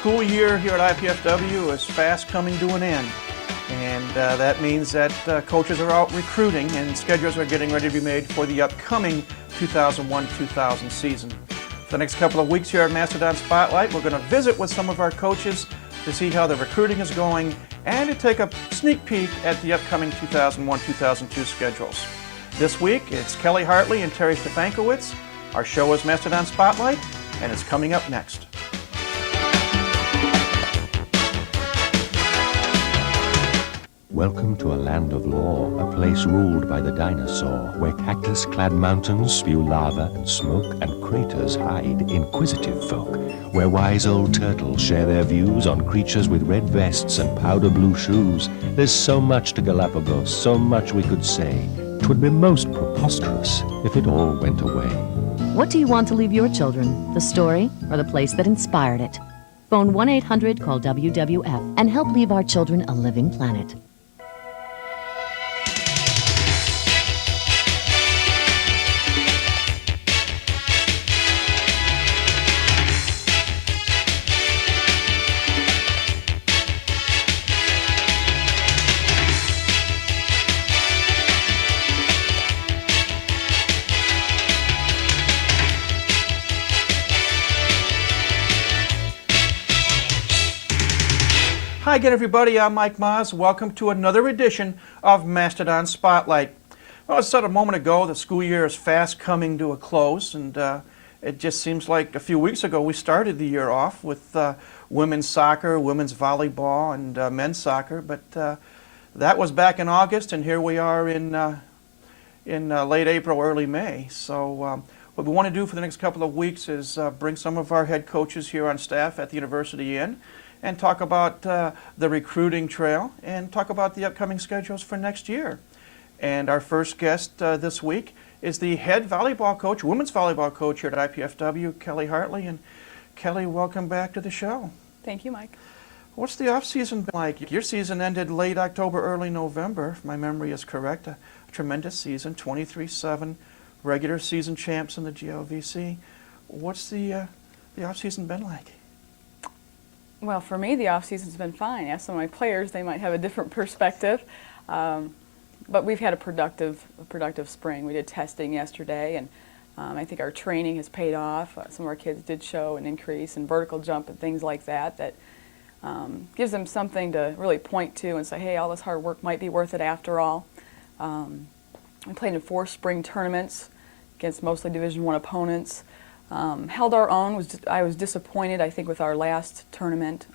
school year here at IPFW is fast coming to an end, and that means that coaches are out recruiting and schedules are getting ready to be made for the upcoming 2001-2000 season. For the next couple of weeks here at Mastodon Spotlight, we're going to visit with some of our coaches to see how the recruiting is going and to take a sneak peek at the upcoming 2001-2002 schedules. This week, it's Kelly Hartley and Terry Stefankowitz. Our show is Mastodon Spotlight, and it's coming up next. Welcome to a land of law, a place ruled by the dinosaur, where cactus-clad mountains spew lava and smoke and craters hide inquisitive folk, where wise old turtles share their views on creatures with red vests and powder blue shoes. There's so much to Galapagos, so much we could say. 'Twould be most preposterous if it all went away. What do you want to leave your children? The story or the place that inspired it? Phone 1-800-CALL-WWF and help leave our children a living planet. Hi again, everybody. I'm Mike Maas. Welcome to another edition of Mastodon Spotlight. Well, as I said a moment ago, the school year is fast coming to a close, and it just seems like a few weeks ago we started the year off with women's soccer, women's volleyball, and men's soccer. But that was back in August, and here we are in late April, early May. So what we want to do for the next couple of weeks is bring some of our head coaches here on staff at the university in and talk about the recruiting trail and talk about the upcoming schedules for next year. And our first guest this week is the head volleyball coach, women's volleyball coach here at IPFW, Kelly Hartley. And Kelly, welcome back to the show. Thank you, Mike. What's the off-season been like? Your season ended late October, early November, if my memory is correct. A tremendous season, 23-7, regular season champs in the GLVC. What's the off-season been like? Well, for me, the off-season's been fine. Ask some of my players, they might have a different perspective. But we've had a productive spring. We did testing yesterday, and I think our training has paid off. Some of our kids did show an increase in vertical jump and things like that gives them something to really point to and say, hey, all this hard work might be worth it after all. We played in 4 spring tournaments against mostly Division I opponents. Held our own. I was disappointed, I think, with our last tournament.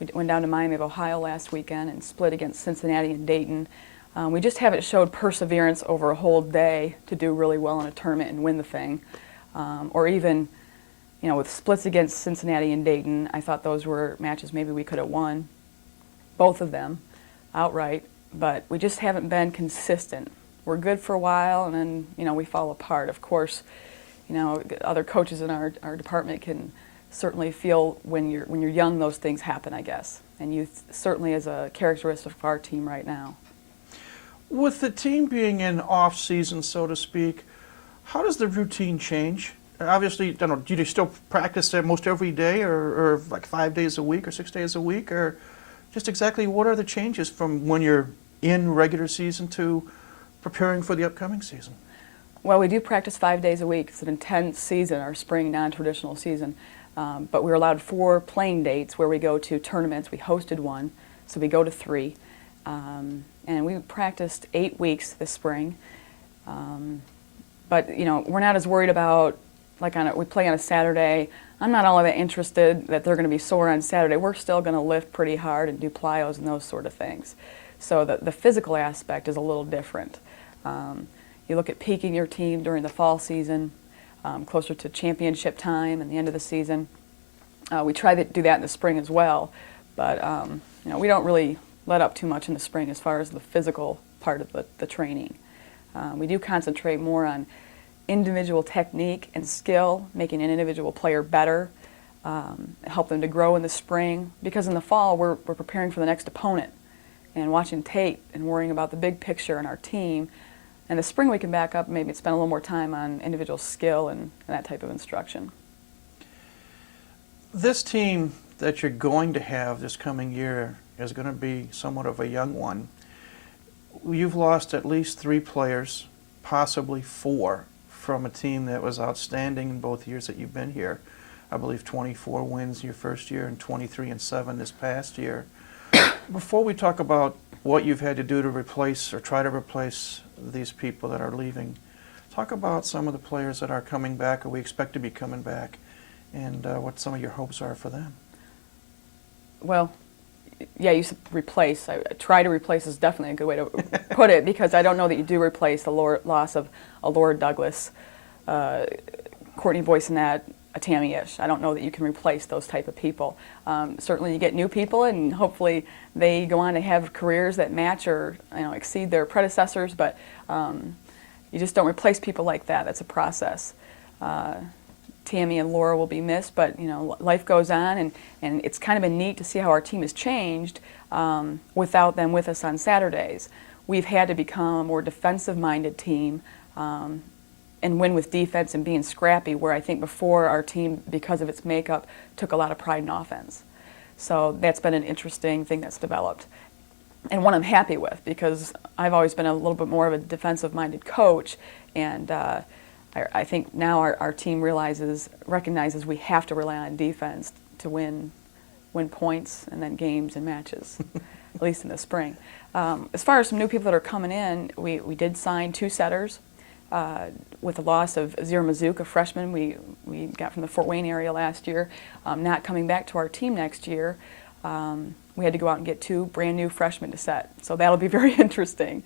We went down to Miami of Ohio last weekend and split against Cincinnati and Dayton. We just haven't showed perseverance over a whole day to do really well in a tournament and win the thing. Or even, with splits against Cincinnati and Dayton, I thought those were matches maybe we could have won, both of them, outright. But we just haven't been consistent. We're good for a while, and then, we fall apart. Of course, other coaches in our department can certainly feel when you're young, those things happen, I guess. And youth certainly is a characteristic of our team right now. With the team being in off-season, so to speak, how does the routine change? Obviously, I don't know, do you still practice there most every day or like 5 days a week or 6 days a week? Or just exactly what are the changes from when you're in regular season to preparing for the upcoming season? Well, we do practice 5 days a week. It's an intense season, our spring non-traditional season. But we're allowed 4 playing dates where we go to tournaments. We hosted one, so we go to 3. And we practiced 8 weeks this spring. But, we're not as worried about, we play on a Saturday. I'm not all that interested that they're going to be sore on Saturday. We're still going to lift pretty hard and do plyos and those sort of things. So the physical aspect is a little different. You look at peaking your team during the fall season, closer to championship time and the end of the season. We try to do that in the spring as well, but we don't really let up too much in the spring as far as the physical part of the training. We do concentrate more on individual technique and skill, making an individual player better, help them to grow in the spring, because in the fall we're preparing for the next opponent and watching tape and worrying about the big picture in our team. And the spring we can back up and maybe spend a little more time on individual skill and that type of instruction. This team that you're going to have this coming year is going to be somewhat of a young one. You've lost at least 3 players, possibly 4, from a team that was outstanding in both years that you've been here. I believe 24 wins your first year and 23-7 this past year. Before we talk about what you've had to do to replace or try to replace these people that are leaving, talk about some of the players that are coming back or we expect to be coming back, and what some of your hopes are for them. Well, yeah, you said replace. Try to replace is definitely a good way to put it, because I don't know that you do replace the loss of a Laura Douglas, Courtney Boysonet, a Tammy Ish. I don't know that you can replace those type of people. Certainly you get new people, and hopefully they go on to have careers that match or exceed their predecessors, but you just don't replace people like that. That's a process. Tammy and Laura will be missed, but life goes on, and it's kind of been neat to see how our team has changed without them with us on Saturdays. We've had to become a more defensive-minded team and win with defense and being scrappy, where I think before our team, because of its makeup, took a lot of pride in offense. So that's been an interesting thing that's developed, and one I'm happy with, because I've always been a little bit more of a defensive-minded coach, and I think now our team recognizes we have to rely on defense to win points and then games and matches, at least in the spring. As far as some new people that are coming in, we did sign 2 setters. With the loss of Zira Mazouk, a freshman we got from the Fort Wayne area last year, not coming back to our team next year, we had to go out and get 2 brand new freshmen to set. So that'll be very interesting.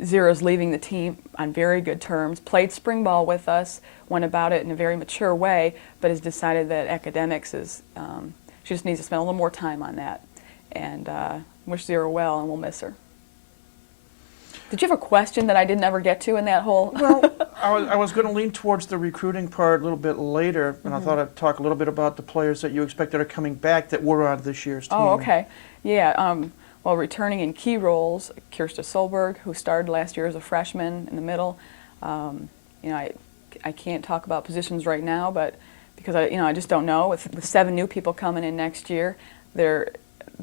Zira's leaving the team on very good terms, played spring ball with us, went about it in a very mature way, but has decided that academics is, she just needs to spend a little more time on that. And wish Zira well, and we'll miss her. Did you have a question that I didn't ever get to in that whole? Well, I was going to lean towards the recruiting part a little bit later, and I thought I'd talk a little bit about the players that you expect that are coming back that were on this year's team. Oh, okay. Yeah. Well, returning in key roles, Kirsta Solberg, who started last year as a freshman in the middle. I can't talk about positions right now, but because I just don't know. With 7 new people coming in next year, there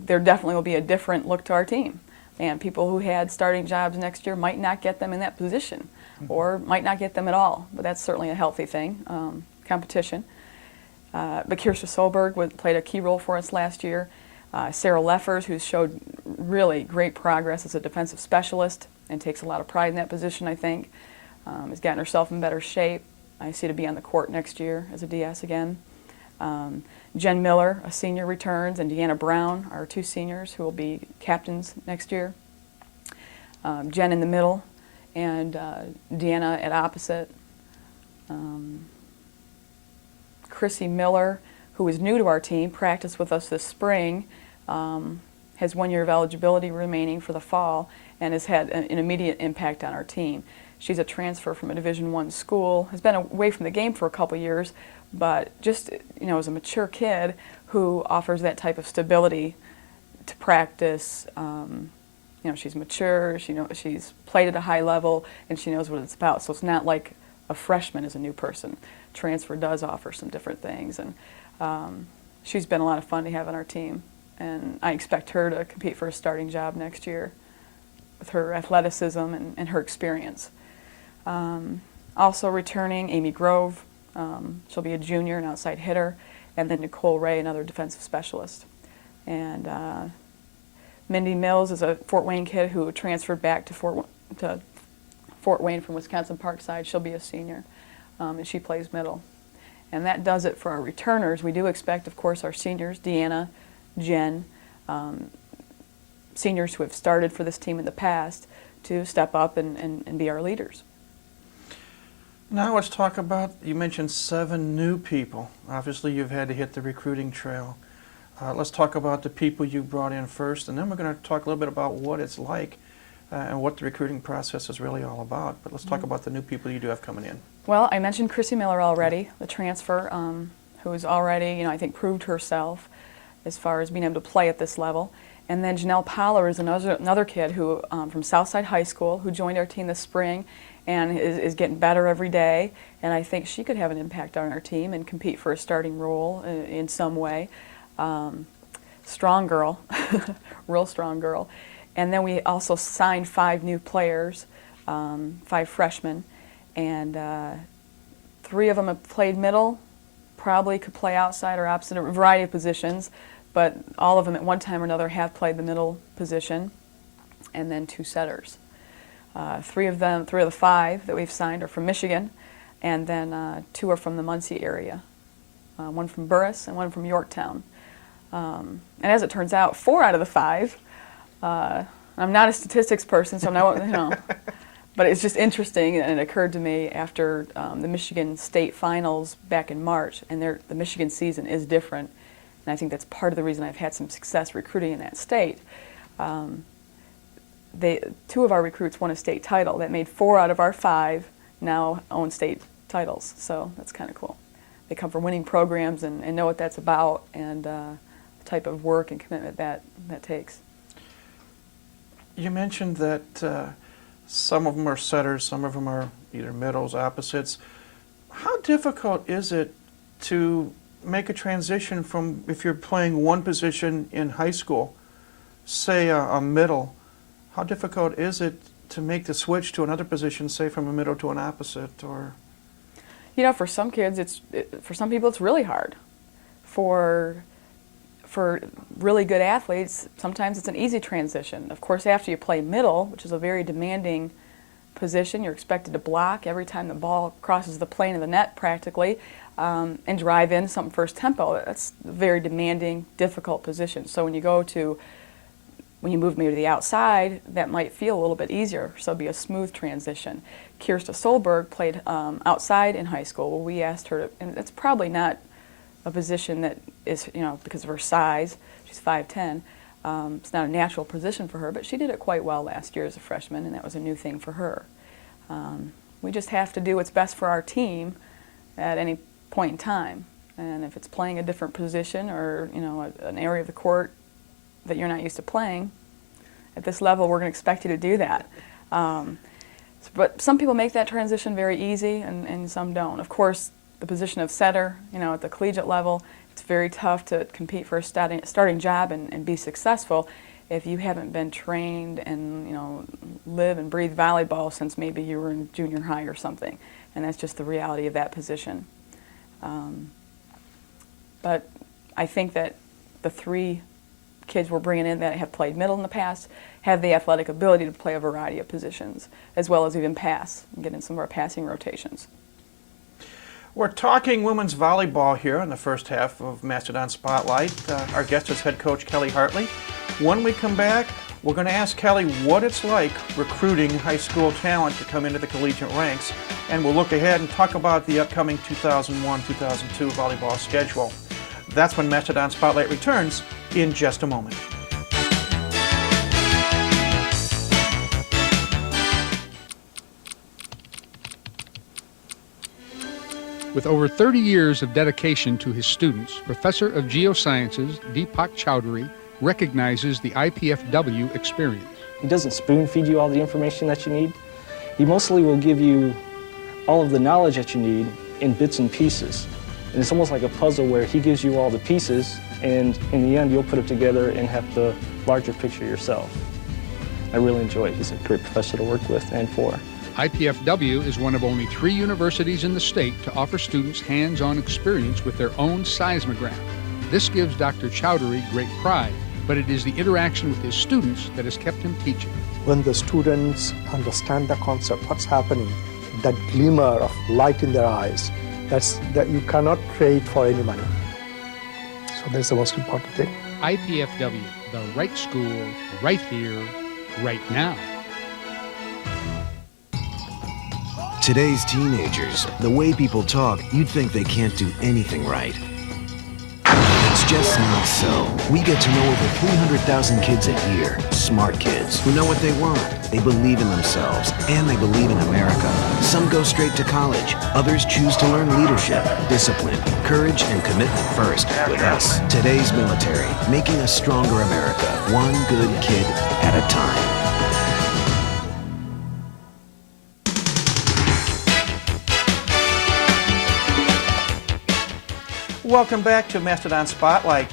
definitely will be a different look to our team. And people who had starting jobs next year might not get them in that position, or might not get them at all. But that's certainly a healthy thing, competition. But Kirsta Solberg played a key role for us last year. Sarah Leffers, who showed really great progress as a defensive specialist and takes a lot of pride in that position, I think, has gotten herself in better shape. I see to be on the court next year as a DS again. Jen Miller, a senior, returns, and Deanna Brown are 2 seniors who will be captains next year. Jen in the middle, and Deanna at opposite. Chrissy Miller, who is new to our team, practiced with us this spring, has 1 year of eligibility remaining for the fall, and has had an immediate impact on our team. She's a transfer from a Division I school, has been away from the game for a couple years, but just is a mature kid who offers that type of stability to practice. She's mature, she's played at a high level, and she knows what it's about. So it's not like a freshman is a new person. Transfer does offer some different things, and she's been a lot of fun to have on our team. And I expect her to compete for a starting job next year with her athleticism and her experience. Also returning, Amy Grove. She'll be a junior, an outside hitter, and then Nicole Ray, another defensive specialist. And Mindy Mills is a Fort Wayne kid who transferred back to Fort Wayne from Wisconsin Parkside. She'll be a senior, and she plays middle. And that does it for our returners. We do expect, of course, our seniors, Deanna, Jen, seniors who have started for this team in the past, to step up and be our leaders. Now let's talk about, you mentioned 7 new people. Obviously you've had to hit the recruiting trail. Let's talk about the people you brought in first, and then we're going to talk a little bit about what it's like and what the recruiting process is really all about. But let's talk about the new people you do have coming in. Well, I mentioned Chrissy Miller already, the transfer, who's already, I think, proved herself as far as being able to play at this level. And then Janelle Poller is another kid who from Southside High School who joined our team this spring and is getting better every day. And I think she could have an impact on our team and compete for a starting role in some way. Strong girl, real strong girl. And then we also signed 5 new players, 5 freshmen, and 3 of them have played middle, probably could play outside or opposite, a variety of positions, but all of them at one time or another have played the middle position, and then 2 setters. 3 of the 5 that we've signed are from Michigan, and then 2 are from the Muncie area, 1 from Burris and 1 from Yorktown. And as it turns out, 4 out of the 5, I'm not a statistics person, so I'm not, but it's just interesting, and it occurred to me after the Michigan State Finals back in March, and the Michigan season is different, and I think that's part of the reason I've had some success recruiting in that state. 2 of our recruits won a state title. That made 4 out of our 5 now own state titles, so that's kind of cool. They come from winning programs and know what that's about, and the type of work and commitment that takes. You mentioned that some of them are setters, some of them are either middles, opposites. How difficult is it to make a transition from, if you're playing one position in high school, say a middle, how difficult is it to make the switch to another position, say from a middle to an opposite? Or For some kids, for some people, it's really hard. For really good athletes, sometimes it's an easy transition. Of course, after you play middle, which is a very demanding position, you're expected to block every time the ball crosses the plane of the net practically, and drive in something first tempo. That's a very demanding, difficult position. So when you move maybe to the outside, that might feel a little bit easier, so it'll be a smooth transition. Kirsta Solberg played outside in high school. Well, we asked her to, and it's probably not a position that is, because of her size, she's 5'10", it's not a natural position for her, but she did it quite well last year as a freshman, and that was a new thing for her. We just have to do what's best for our team at any point in time, and if it's playing a different position or, an area of the court that you're not used to playing, at this level we're going to expect you to do that. But some people make that transition very easy, and some don't. Of course, the position of setter, at the collegiate level, it's very tough to compete for a starting job and be successful if you haven't been trained and live and breathe volleyball since maybe you were in junior high or something, and that's just the reality of that position. But I think that the 3 kids we're bringing in that have played middle in the past have the athletic ability to play a variety of positions, as well as even pass and get in some of our passing rotations. we're talking women's volleyball here in the first half of Mastodon Spotlight. Our guest is head coach Kelly Hartley. When we come back, we're going to ask Kelly what it's like recruiting high school talent to come into the collegiate ranks, and we'll look ahead and talk about the upcoming 2001-2002 volleyball schedule. That's when Mastodon Spotlight returns in just a moment. With over 30 years of dedication to his students, Professor of Geosciences Deepak Chowdhury recognizes the IPFW experience. He doesn't spoon feed you all the information that you need. He mostly will give you all of the knowledge that you need in bits and pieces. And it's almost like a puzzle where he gives you all the pieces, and in the end you'll put it together and have the larger picture yourself. I really enjoy it. He's a great professor to work with and for. IPFW is one of only 3 universities in the state to offer students hands-on experience with their own seismograph. This gives Dr. Chowdhury great pride, but it is the interaction with his students that has kept him teaching. When the students understand the concept, what's happening, that glimmer of light in their eyes, that you cannot trade for any money. So that's the most important thing. IPFW, the right school, right here, right now. Today's teenagers, the way people talk, you'd think they can't do anything right. It's just not so. We get to know over 300,000 kids a year, smart kids, who know what they want. They believe in themselves, and they believe in America. Some go straight to college. Others choose to learn leadership, discipline, courage, and commitment first with us. Today's military, making a stronger America, one good kid at a time. welcome back to Mastodon Spotlight.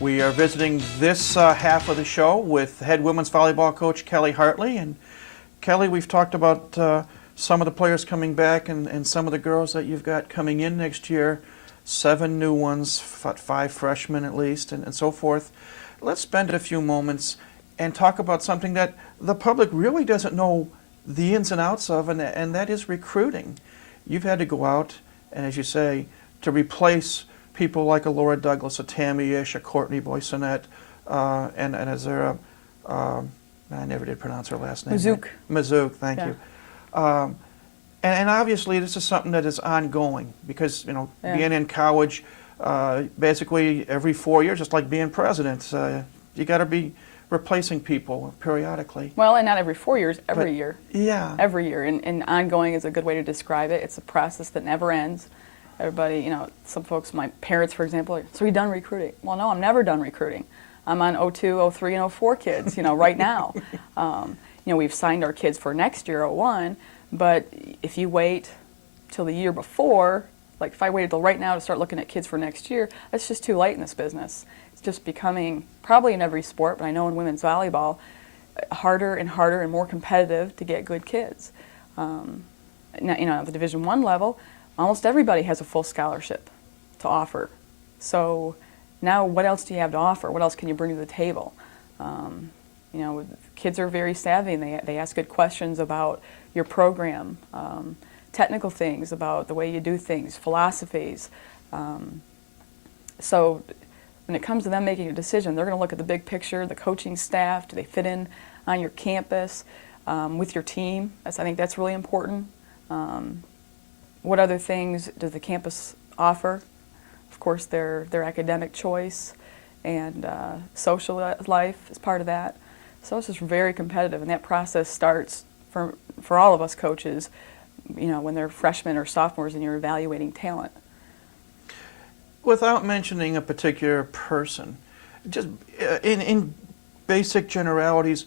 We are visiting this half of the show with head women's volleyball coach Kelly Hartley. And Kelly, we've talked about some of the players coming back and some of the girls that you've got coming in next year. 7 new ones, 5 freshmen at least, and so forth. Let's spend a few moments and talk about something that the public really doesn't know the ins and outs of, and that is recruiting. You've had to go out, and as you say, to replace people like a Laura Douglas, a Tammy Ish, a Courtney Boysonet, and is there I never did pronounce her last name. Mazouk. Mazouk, thank Yeah. you. And obviously this is something that is ongoing because, you know, Yeah. being in college, basically every 4 years, just like being president, you got to be replacing people periodically. Well, and not every 4 years, every But- year. Yeah. Every year, and ongoing is a good way to describe it. It's a process that never ends. Everybody, you know, some folks, my parents, for example, are, so you done recruiting? Well, no, I'm never done recruiting. I'm on 02, 03, and 04 kids, you know, right now. You know, we've signed our kids for next year, 01, but if you wait till the year before, like if I waited till right now to start looking at kids for next year, that's just too late in this business. It's just becoming, probably in every sport, but I know in women's volleyball, harder and more competitive to get good kids. Now, you know, at the Division I level, almost everybody has a full scholarship to offer. So now what else do you have to offer? What else can you bring to the table? You know, kids are very savvy and they ask good questions about your program, technical things about the way you do things, philosophies. So when it comes to them making a decision, they're going to look at the big picture, the coaching staff, do they fit in on your campus, with your team? I think that's really important. What other things does the campus offer? Of course, their academic choice and social life is part of that. So it's just very competitive, and that process starts for all of us coaches, you know, when they're freshmen or sophomores and you're evaluating talent. Without mentioning a particular person, just in basic generalities,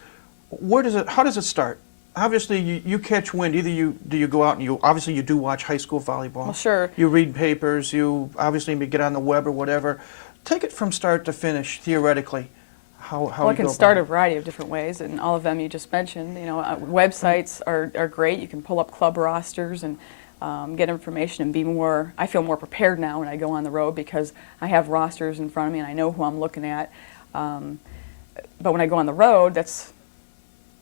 how does it start? Obviously, you catch wind. Either do you go out and obviously you do watch high school volleyball. Well, sure. You read papers. You obviously get on the web or whatever. Take it from start to finish theoretically. How Well, you it can go start a about variety of different ways, and all of them you just mentioned. You know, websites are great. You can pull up club rosters and get information and be more. I feel more prepared now when I go on the road because I have rosters in front of me and I know who I'm looking at. But when I go on the road, that's,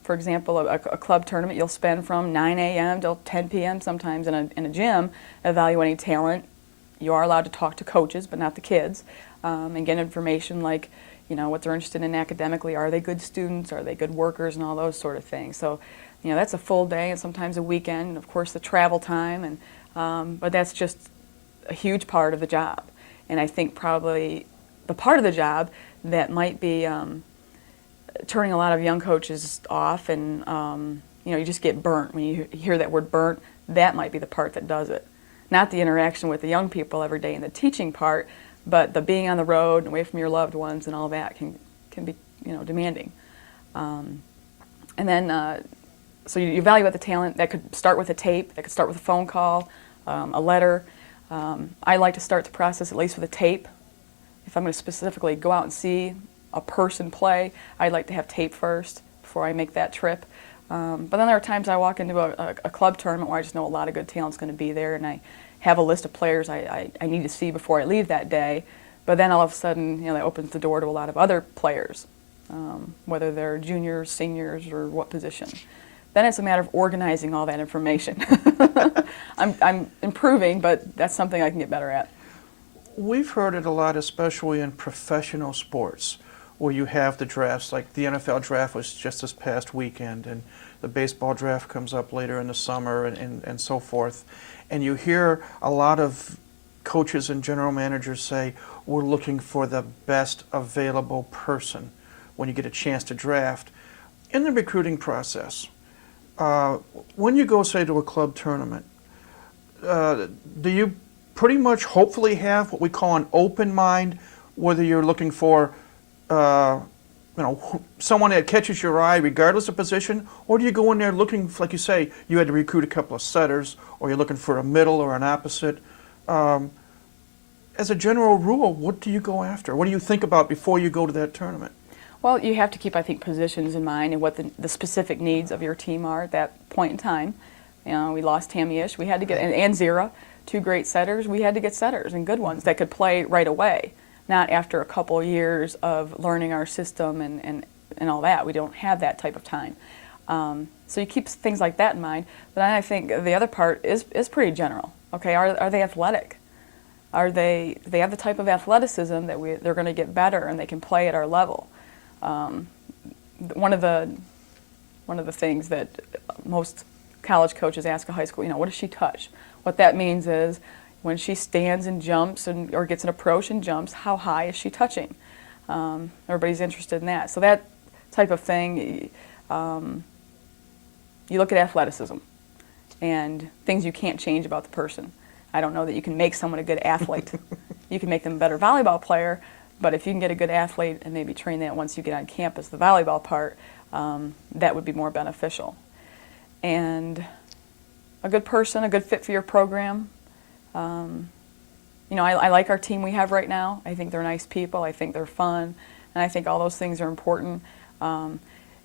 for example, a club tournament. You'll spend from 9 a.m. till 10 p.m. sometimes in a gym evaluating talent. You are allowed to talk to coaches, but not the kids, and get information like, you know, what they're interested in academically. Are they good students? Are they good workers? And all those sort of things. So, you know, that's a full day and sometimes a weekend. And of course, the travel time. And but that's just a huge part of the job. And I think probably the part of the job that might be turning a lot of young coaches off, and you know, you just get burnt when you hear that word burnt. That might be the part that does it, not the interaction with the young people every day and the teaching part, but the being on the road and away from your loved ones and all that can be, you know, demanding. And then so you evaluate the talent. That could start with a tape. That could start with a phone call, a letter. I like to start the process at least with a tape. If I'm going to specifically go out and see a person play, I'd like to have tape first before I make that trip. But then there are times I walk into a club tournament where I just know a lot of good talent's going to be there, and I have a list of players I need to see before I leave that day. But then all of a sudden, you know, that opens the door to a lot of other players, whether they're juniors, seniors, or what position. Then it's a matter of organizing all that information. I'm improving, but that's something I can get better at. We've heard it a lot, especially in professional sports, where you have the drafts. Like the NFL draft was just this past weekend, and the baseball draft comes up later in the summer, and so forth. And you hear a lot of coaches and general managers say, we're looking for the best available person when you get a chance to draft. In the recruiting process, when you go, say, to a club tournament, do you pretty much hopefully have what we call an open mind, whether you're looking for you know, someone that catches your eye regardless of position, or do you go in there looking, like you say, you had to recruit a couple of setters, or you're looking for a middle or an opposite? as a general rule, what do you go after? What do you think about before you go to that tournament? Well, you have to keep, I think, positions in mind and what the specific needs of your team are at that point in time. You know, we lost Tammy-ish. We had to get, and Zira, two great setters. We had to get setters and good ones that could play right away, not after a couple of years of learning our system and all that. We don't have that type of time. So you keep things like that in mind. But I think the other part is pretty general. Okay, are they athletic? Do they have the type of athleticism that they're going to get better and they can play at our level? One of the things that most college coaches ask a high school, what does she touch? What that means is when she stands and jumps or gets an approach and jumps, how high is she touching? Everybody's interested in that. So that type of thing, you look at athleticism and things you can't change about the person. I don't know that you can make someone a good athlete. You can make them a better volleyball player, but if you can get a good athlete and maybe train that once you get on campus, the volleyball part, that would be more beneficial. And a good person, a good fit for your program. I like our team we have right now. I think they're nice people. I think they're fun. And I think all those things are important.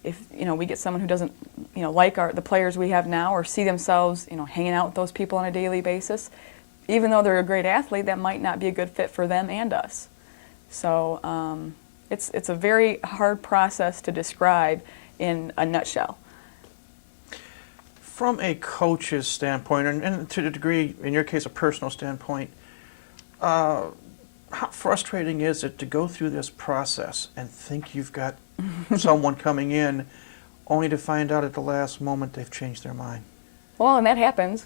If we get someone who doesn't like the players we have now or see themselves hanging out with those people on a daily basis, even though they're a great athlete, that might not be a good fit for them and us. So it's a very hard process to describe in a nutshell. From a coach's standpoint, and to a degree, in your case, a personal standpoint, how frustrating is it to go through this process and think you've got someone coming in only to find out at the last moment they've changed their mind? Well, and that happens.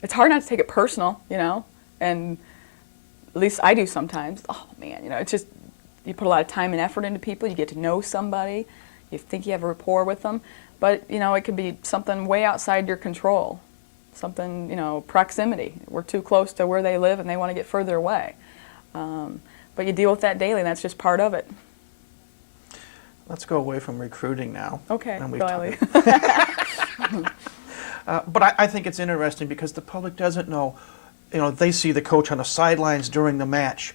It's hard not to take it personal, and at least I do sometimes. Oh, man, it's just, you put a lot of time and effort into people, you get to know somebody, you think you have a rapport with them, but, it could be something way outside your control, something, proximity. We're too close to where they live and they want to get further away. But you deal with that daily, and that's just part of it. Let's go away from recruiting now. Okay, And we've go Ellie. But I think it's interesting because the public doesn't know. They see the coach on the sidelines during the match,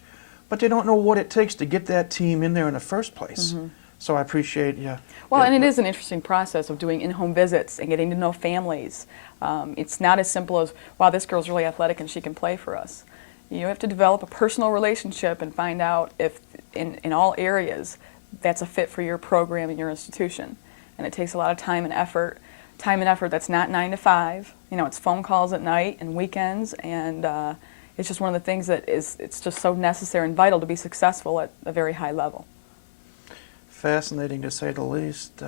but they don't know what it takes to get that team in there in the first place. Mm-hmm. So I appreciate you. Well, and it is an interesting process of doing in-home visits and getting to know families. It's not as simple as, wow, this girl's really athletic and she can play for us. You have to develop a personal relationship and find out if, in all areas, that's a fit for your program and your institution. And it takes a lot of time and effort. Time and effort that's not 9 to 5. It's phone calls at night and weekends, and it's just one of the things that it's just so necessary and vital to be successful at a very high level. Fascinating to say the least.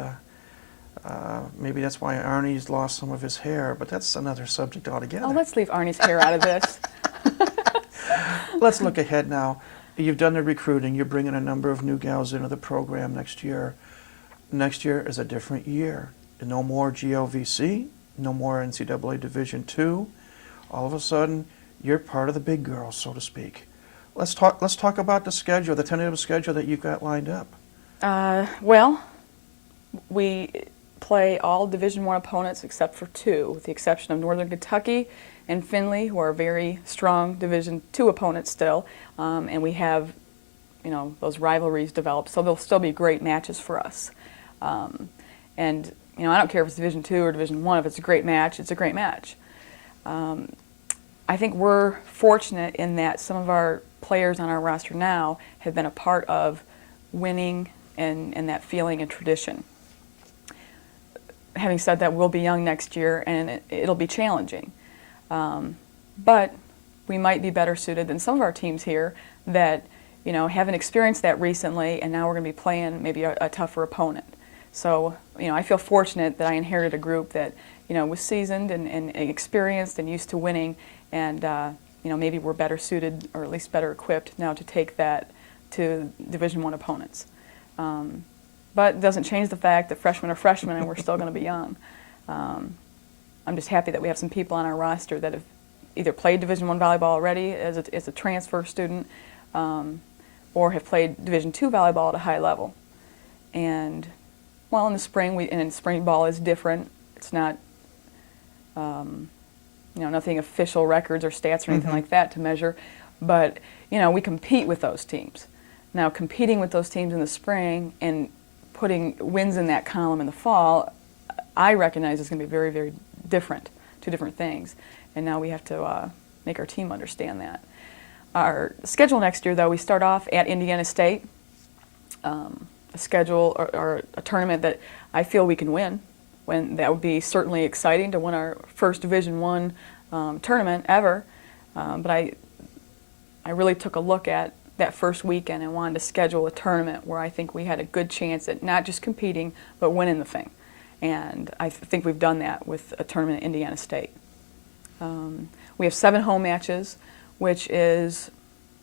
Maybe that's why Arnie's lost some of his hair, but that's another subject altogether. Oh, let's leave Arnie's hair out of this. Let's look ahead now. You've done the recruiting. You're bringing a number of new gals into the program next year. Next year is a different year. No more GLVC, no more NCAA Division II. All of a sudden, you're part of the big girls, so to speak. Let's talk about the schedule, the tentative schedule that you've got lined up. Well, we play all Division I opponents except for 2, with the exception of Northern Kentucky and Findlay, who are very strong Division II opponents still, and we have, those rivalries developed, so they'll still be great matches for us. And I don't care if it's Division II or Division I. If it's a great match, it's a great match. I think we're fortunate in that some of our players on our roster now have been a part of winning and that feeling and tradition. Having said that, we'll be young next year, and it'll be challenging. But we might be better suited than some of our teams here that, haven't experienced that recently, and now we're going to be playing maybe a tougher opponent. So, I feel fortunate that I inherited a group that, was seasoned and experienced and used to winning, and, maybe we're better suited or at least better equipped now to take that to Division I opponents. But it doesn't change the fact that freshmen are freshmen and we're still going to be young. I'm just happy that we have some people on our roster that have either played Division I volleyball already as a transfer student or have played Division II volleyball at a high level. And, well, in the spring, spring ball is different. It's not, nothing official records or stats or anything like that to measure. But, we compete with those teams. Now, competing with those teams in the spring and putting wins in that column in the fall, I recognize is going to be very, very different, two different things. And now we have to make our team understand that. Our schedule next year, though, we start off at Indiana State, a schedule or a tournament that I feel we can win. That would be certainly exciting to win our first Division I tournament ever. But I really took a look at that first weekend and wanted to schedule a tournament where I think we had a good chance at not just competing, but winning the thing. And I think we've done that with a tournament at Indiana State. We have 7 home matches, which is,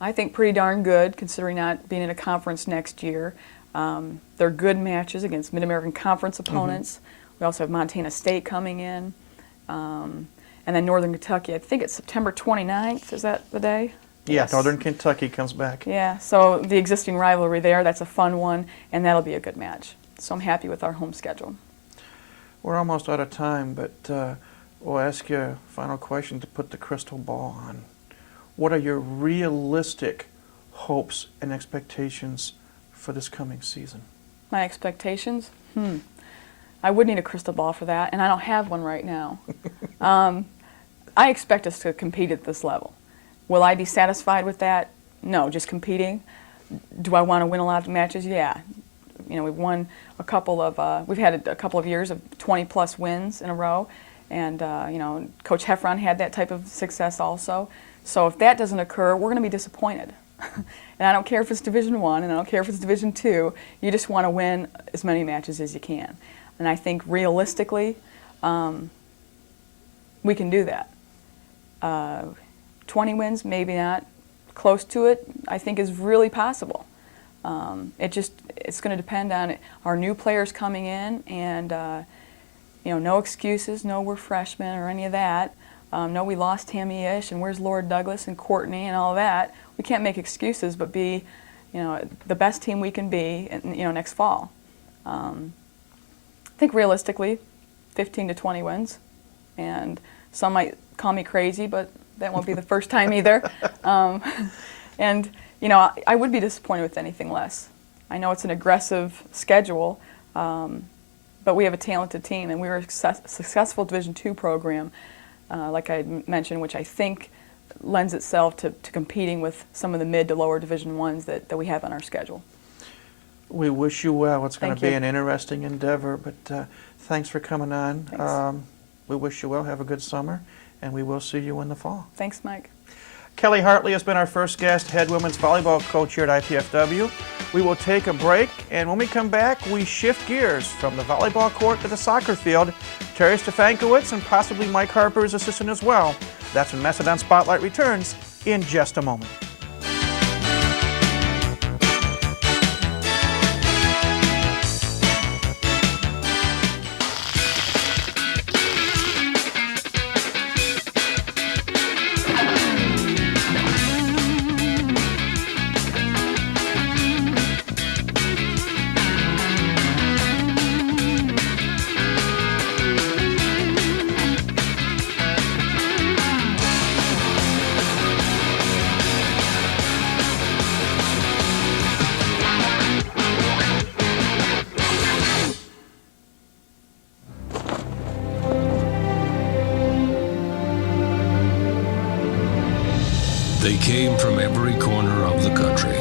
I think, pretty darn good considering not being in a conference next year. They're good matches against Mid-American Conference opponents. We also have Montana State coming in. And then Northern Kentucky, I think it's September 29th, is that the day? Yeah, Yes. Northern Kentucky comes back. Yeah, so the existing rivalry there, that's a fun one, and that'll be a good match. So I'm happy with our home schedule. We're almost out of time, but we'll ask you a final question to put the crystal ball on. What are your realistic hopes and expectations for this coming season? My expectations? I would need a crystal ball for that, and I don't have one right now. I expect us to compete at this level. Will I be satisfied with that? No, just competing. Do I want to win a lot of matches? Yeah. We've won a couple of, we've had a couple of years of 20-plus wins in a row, and Coach Heffron had that type of success also. So if that doesn't occur, we're going to be disappointed. And I don't care if it's Division I, and I don't care if it's Division II. You just want to win as many matches as you can. And I think realistically, we can do that. 20 wins, maybe not. Close to it, I think, is really possible. It's going to depend on our new players coming in, and no excuses, no we're freshmen or any of that. No, we lost Tammy Ish, and where's Lord Douglas and Courtney and all of that. We can't make excuses, but be, the best team we can be, next fall. I think realistically, 15 to 20 wins, and some might call me crazy, but that won't be the first time either. And I would be disappointed with anything less. I know it's an aggressive schedule, but we have a talented team, and we were a successful Division II program, like I mentioned, which I think lends itself to competing with some of the mid to lower Division Is that we have on our schedule. We wish you well. It's going to Thank be you. an interesting endeavor, but thanks for coming on. Thanks. We wish you well. Have a good summer, and we will see you in the fall. Thanks, Mike. Kelly Hartley has been our first guest, head women's volleyball coach here at IPFW. We will take a break, and when we come back, we shift gears from the volleyball court to the soccer field. Terry Stefankowitz and possibly Mike Harper is assistant as well. That's when Mastodon Spotlight returns in just a moment. They came from every corner of the country.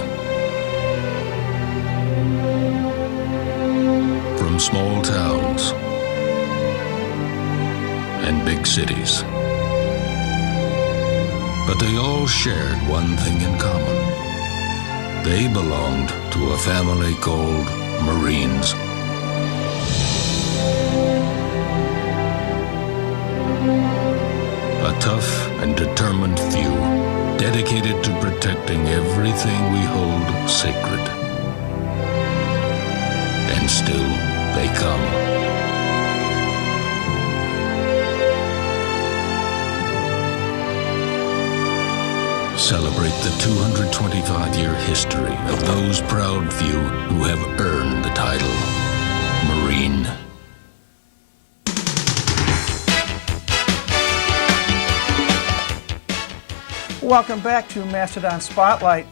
From small towns and big cities. But they all shared one thing in common. They belonged to a family called Marines. A tough and determined few, dedicated to protecting everything we hold sacred. And still they come. Celebrate the 225-year history of those proud few who have earned the title Marine. Welcome back to Mastodon Spotlight.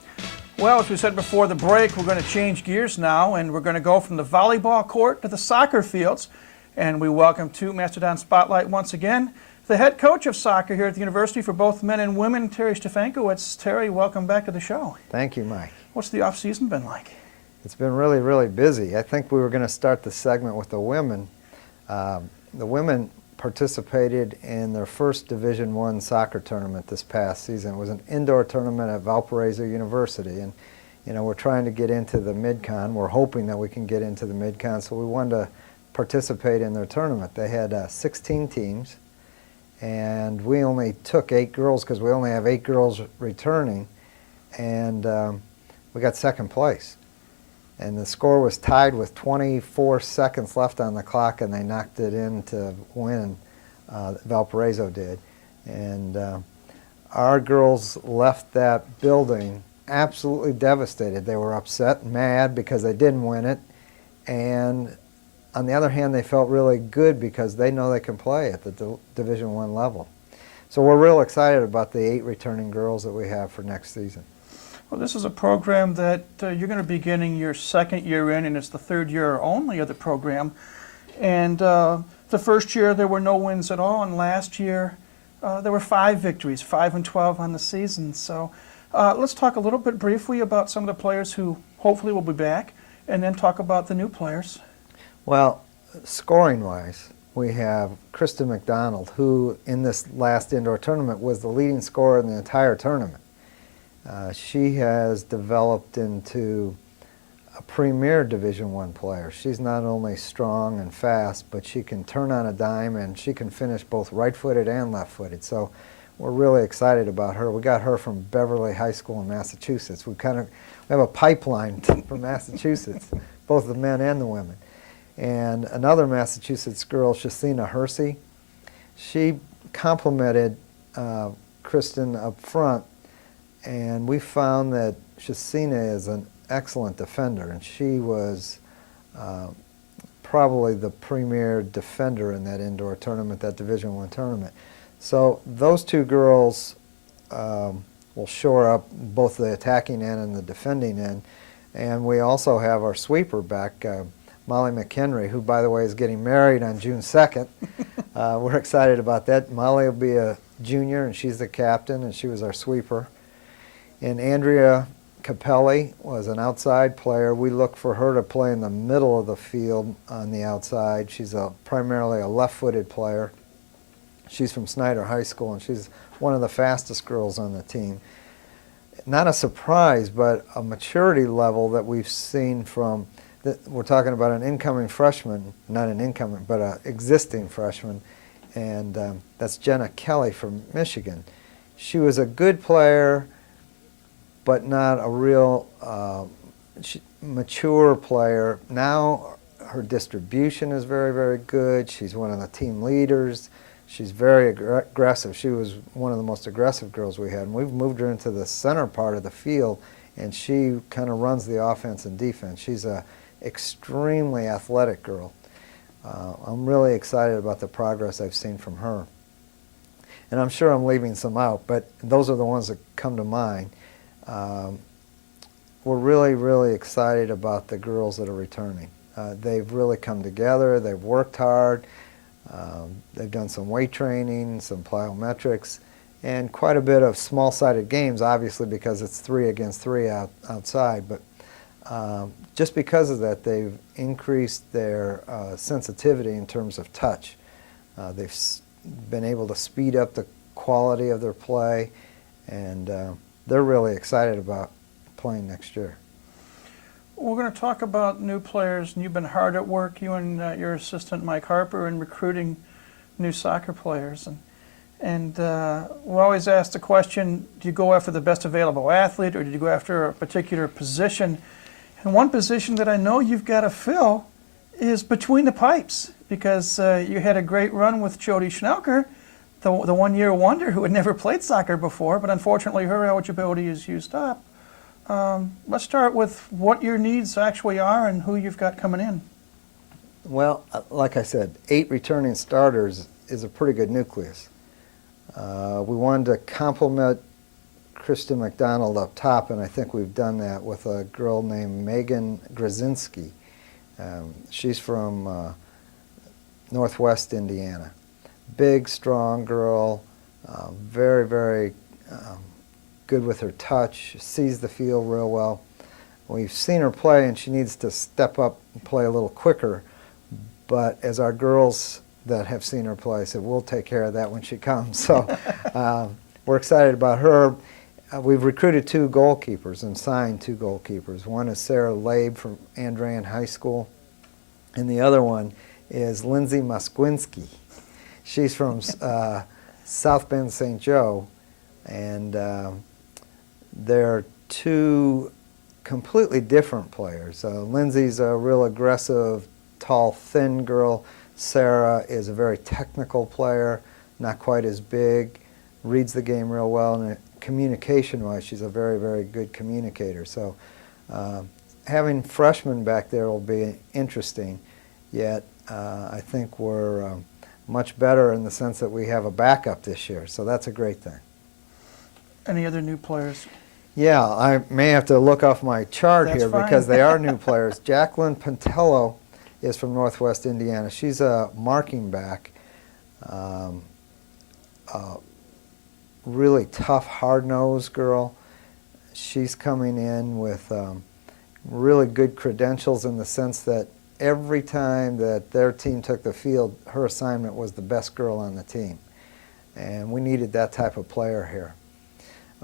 Well, as we said before the break, we're going to change gears now, and we're going to go from the volleyball court to the soccer fields. And we welcome to Mastodon Spotlight once again the head coach of soccer here at the university for both men and women, Terry Stefankowitz. Terry, welcome back to the show. Thank you, Mike. What's the off-season been like? It's been really, really busy. I think we were going to start the segment with the women. The women participated in their first Division I soccer tournament this past season. It was an indoor tournament at Valparaiso University, and we're trying to get into the mid-con. We're hoping that we can get into the mid-con, so we wanted to participate in their tournament. They had 16 teams, and we only took 8 girls because we only have 8 girls returning, and we got second place. And the score was tied with 24 seconds left on the clock, and they knocked it in to win. Valparaiso did. And our girls left that building absolutely devastated. They were upset, mad because they didn't win it. And on the other hand, they felt really good because they know they can play at the Division I level. So we're real excited about the 8 returning girls that we have for next season. Well, this is a program that you're going to be beginning your second year in, and it's the third year only of the program. And the first year there were no wins at all, and last year there were 5 victories, 5-12 on the season. So let's talk a little bit briefly about some of the players who hopefully will be back, and then talk about the new players. Well, scoring-wise, we have Kristen McDonald, who in this last indoor tournament was the leading scorer in the entire tournament. She has developed into a premier Division I player. She's not only strong and fast, but she can turn on a dime, and she can finish both right-footed and left-footed. So we're really excited about her. We got her from Beverly High School in Massachusetts. We have a pipeline from Massachusetts, both the men and the women. And another Massachusetts girl, Shasina Hersey, she complimented Kristen up front. And we found that Shasina is an excellent defender, and she was probably the premier defender in that indoor tournament, that Division I tournament. So those 2 girls will shore up both the attacking end and the defending end. And we also have our sweeper back, Molly McHenry, who, by the way, is getting married on June 2nd. We're excited about that. Molly will be a junior, and she's the captain, and she was our sweeper. And Andrea Capelli was an outside player. We look for her to play in the middle of the field on the outside. She's primarily a left-footed player. She's from Snyder High School, and she's one of the fastest girls on the team. Not a surprise, but a maturity level that we've seen from, we're talking about an incoming freshman, not an incoming, but an existing freshman, and that's Jenna Kelly from Michigan. She was a good player, but not a real mature player. Now her distribution is very, very good. She's one of the team leaders. She's very aggressive. She was one of the most aggressive girls we had. And we've moved her into the center part of the field, and she kind of runs the offense and defense. She's an extremely athletic girl. I'm really excited about the progress I've seen from her. And I'm sure I'm leaving some out, but those are the ones that come to mind. We're really, really excited about the girls that are returning. They've really come together. They've worked hard. They've done some weight training, some plyometrics, and quite a bit of small-sided games, obviously, because it's 3 against 3 outside. But just because of that, they've increased their sensitivity in terms of touch. They've been able to speed up the quality of their play, and they're really excited about playing next year. We're going to talk about new players, and you've been hard at work, you and your assistant Mike Harper, in recruiting new soccer players. And we always ask the question, do you go after the best available athlete, or do you go after a particular position? And one position that I know you've got to fill is between the pipes, because you had a great run with Jody Schnelker, the one-year wonder who had never played soccer before, but unfortunately her eligibility is used up. Let's start with what your needs actually are and who you've got coming in. Well, like I said, 8 returning starters is a pretty good nucleus. We wanted to complement Kristen McDonald up top, and I think we've done that with a girl named Megan Grzinski. She's from Northwest Indiana. Big, strong girl, very, very good with her touch, sees the field real well. We've seen her play, and she needs to step up and play a little quicker, but as our girls that have seen her play said, we'll take care of that when she comes. So we're excited about her. We've recruited 2 goalkeepers and signed 2 goalkeepers. One is Sarah Labe from Andrean High School, and the other one is Lindsay Moskwinsky. She's from South Bend, St. Joe, and they're 2 completely different players. Lindsay's a real aggressive, tall, thin girl. Sarah is a very technical player, not quite as big, reads the game real well, and communication-wise, she's a very, very good communicator. So having freshmen back there will be interesting, yet I think we're much better in the sense that we have a backup this year, so that's a great thing. Any other new players? Yeah, I may have to look off my chart That's here fine. because they are new players. Jacqueline Pantello is from Northwest Indiana. She's a marking back, really tough, hard-nosed girl. She's coming in with really good credentials in the sense that every time that their team took the field, her assignment was the best girl on the team. And we needed that type of player here.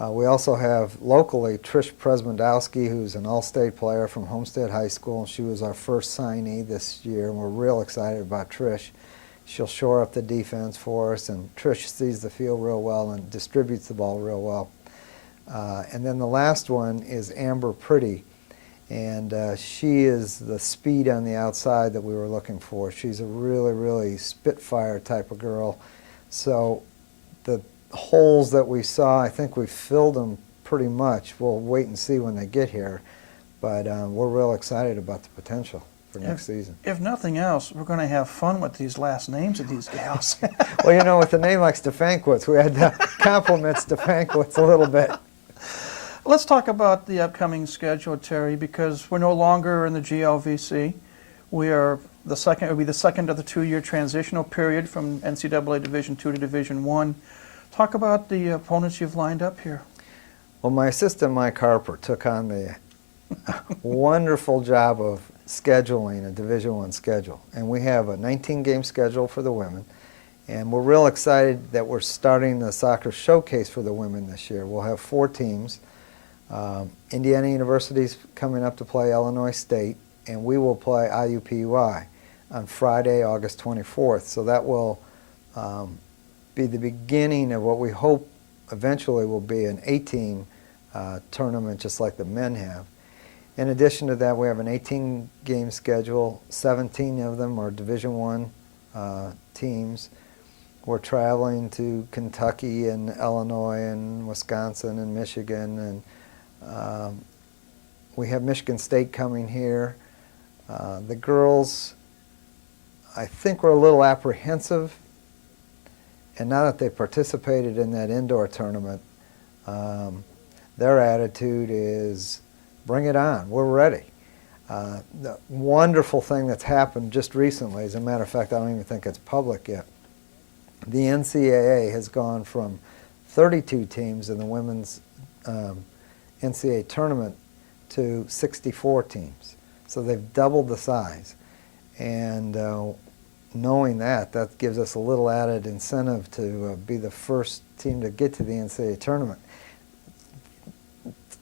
We also have locally Trish Presmondowski, who's an all-state player from Homestead High School. She was our first signee this year, and we're real excited about Trish. She'll shore up the defense for us, and Trish sees the field real well and distributes the ball real well. And then the last one is Amber Pretty, and she is the speed on the outside that we were looking for. She's a really, really spitfire type of girl. So the holes that we saw, I think we filled them pretty much. We'll wait and see when they get here, but we're real excited about the potential for next season. If nothing else, we're going to have fun with these last names of these gals. Well, you know, with a name like Stefankiewicz, we had to compliment Stefankiewicz a little bit. Let's talk about the upcoming schedule, Terry, because we're no longer in the GLVC. We are the second. It will be the second of the 2-year transitional period from NCAA Division II to Division I. Talk about the opponents you've lined up here. Well, my assistant, Mike Harper, took on the wonderful job of scheduling a Division I schedule. And we have a 19-game schedule for the women. And we're real excited that we're starting the soccer showcase for the women this year. We'll have 4 teams. Indiana University's coming up to play Illinois State, and we will play IUPUI on Friday, August 24th. So that will be the beginning of what we hope eventually will be an 8-team tournament just like the men have. In addition to that, we have an 18-game schedule. 17 of them are Division I teams. We're traveling to Kentucky and Illinois and Wisconsin and Michigan, and we have Michigan State coming here. The girls, I think, were a little apprehensive, and now that they participated in that indoor tournament, their attitude is, bring it on, we're ready. The wonderful thing that's happened just recently, as a matter of fact, I don't even think it's public yet, the NCAA has gone from 32 teams in the women's NCAA tournament to 64 teams. So they've doubled the size. And knowing that, that gives us a little added incentive to be the first team to get to the NCAA tournament.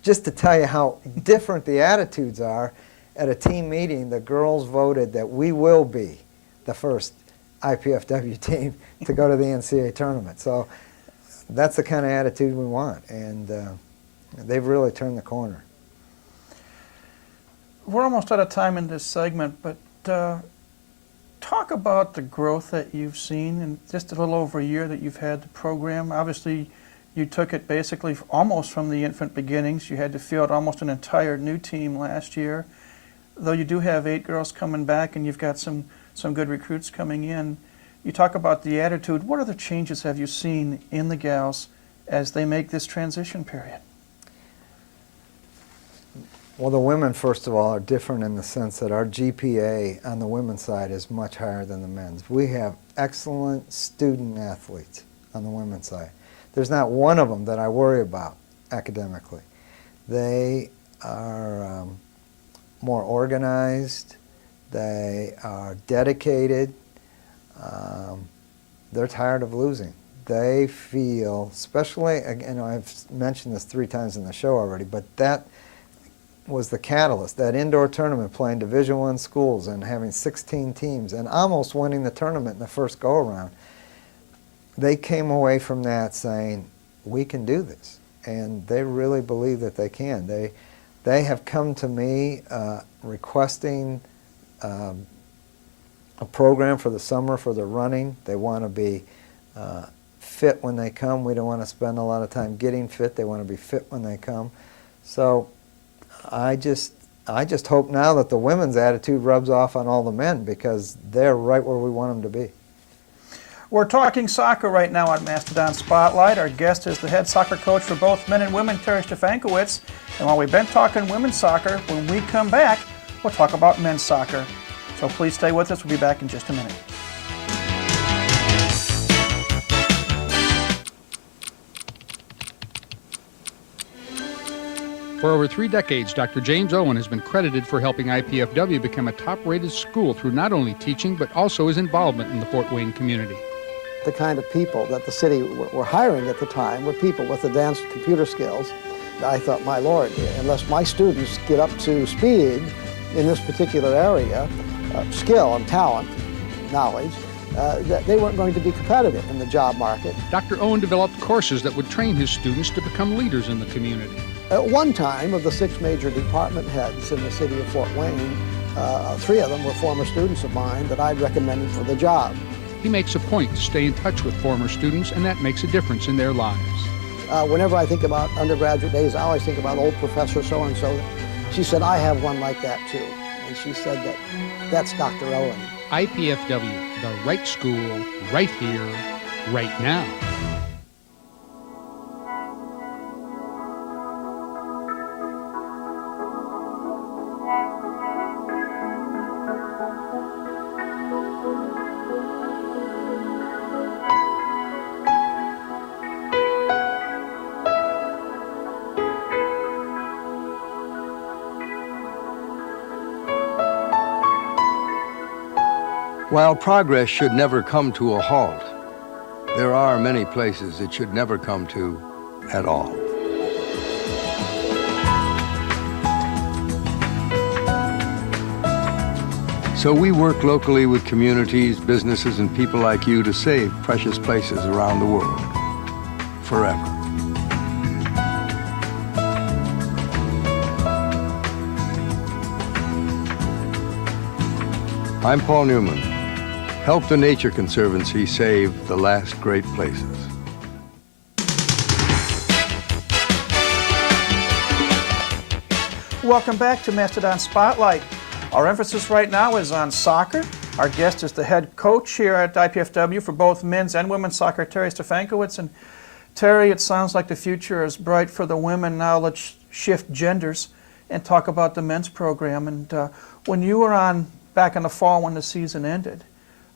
Just to tell you how different the attitudes are, at a team meeting, the girls voted that we will be the first IPFW team to go to the NCAA tournament. So that's the kind of attitude we want, and they've really turned the corner. We're almost out of time in this segment, but talk about the growth that you've seen in just a little over a year that you've had the program. Obviously, you took it basically almost from the infant beginnings. You had to field almost an entire new team last year. Though you do have 8 girls coming back and you've got some good recruits coming in. You talk about the attitude. What other changes have you seen in the gals as they make this transition period? Well, the women, first of all, are different in the sense that our GPA on the women's side is much higher than the men's. We have excellent student athletes on the women's side. There's not one of them that I worry about academically. They are more organized, they are dedicated, they're tired of losing. They feel, especially, I've mentioned this 3 times in the show already, but that was the catalyst, that indoor tournament, playing Division I schools and having 16 teams and almost winning the tournament in the first go-around. They came away from that saying, we can do this. And they really believe that they can. They have come to me requesting a program for the summer for their running. They want to be fit when they come. We don't want to spend a lot of time getting fit. They want to be fit when they come. So I just hope now that the women's attitude rubs off on all the men, because they're right where we want them to be. We're talking soccer right now on Mastodon Spotlight. Our guest is the head soccer coach for both men and women, Terry Stefankowitz. And while we've been talking women's soccer, when we come back, we'll talk about men's soccer. So please stay with us. We'll be back in just a minute. For over 3 decades, Dr. James Owen has been credited for helping IPFW become a top-rated school through not only teaching, but also his involvement in the Fort Wayne community. The kind of people that the city were hiring at the time were people with advanced computer skills. I thought, my Lord, unless my students get up to speed in this particular area, skill and talent, knowledge, that they weren't going to be competitive in the job market. Dr. Owen developed courses that would train his students to become leaders in the community. At one time, of the 6 major department heads in the city of Fort Wayne, 3 of them were former students of mine that I'd recommended for the job. He makes a point to stay in touch with former students, and that makes a difference in their lives. Whenever I think about undergraduate days, I always think about old Professor so-and-so. She said, I have one like that too. And she said that's Dr. Owen. IPFW, the right school, right here, right now. While progress should never come to a halt, there are many places it should never come to at all. So we work locally with communities, businesses, and people like you to save precious places around the world, forever. I'm Paul Newman. Help the Nature Conservancy save the last great places. Welcome back to Mastodon Spotlight. Our emphasis right now is on soccer. Our guest is the head coach here at IPFW for both men's and women's soccer, Terry Stefankowitz. And Terry, it sounds like the future is bright for the women. Now let's shift genders and talk about the men's program. And when you were on back in the fall when the season ended,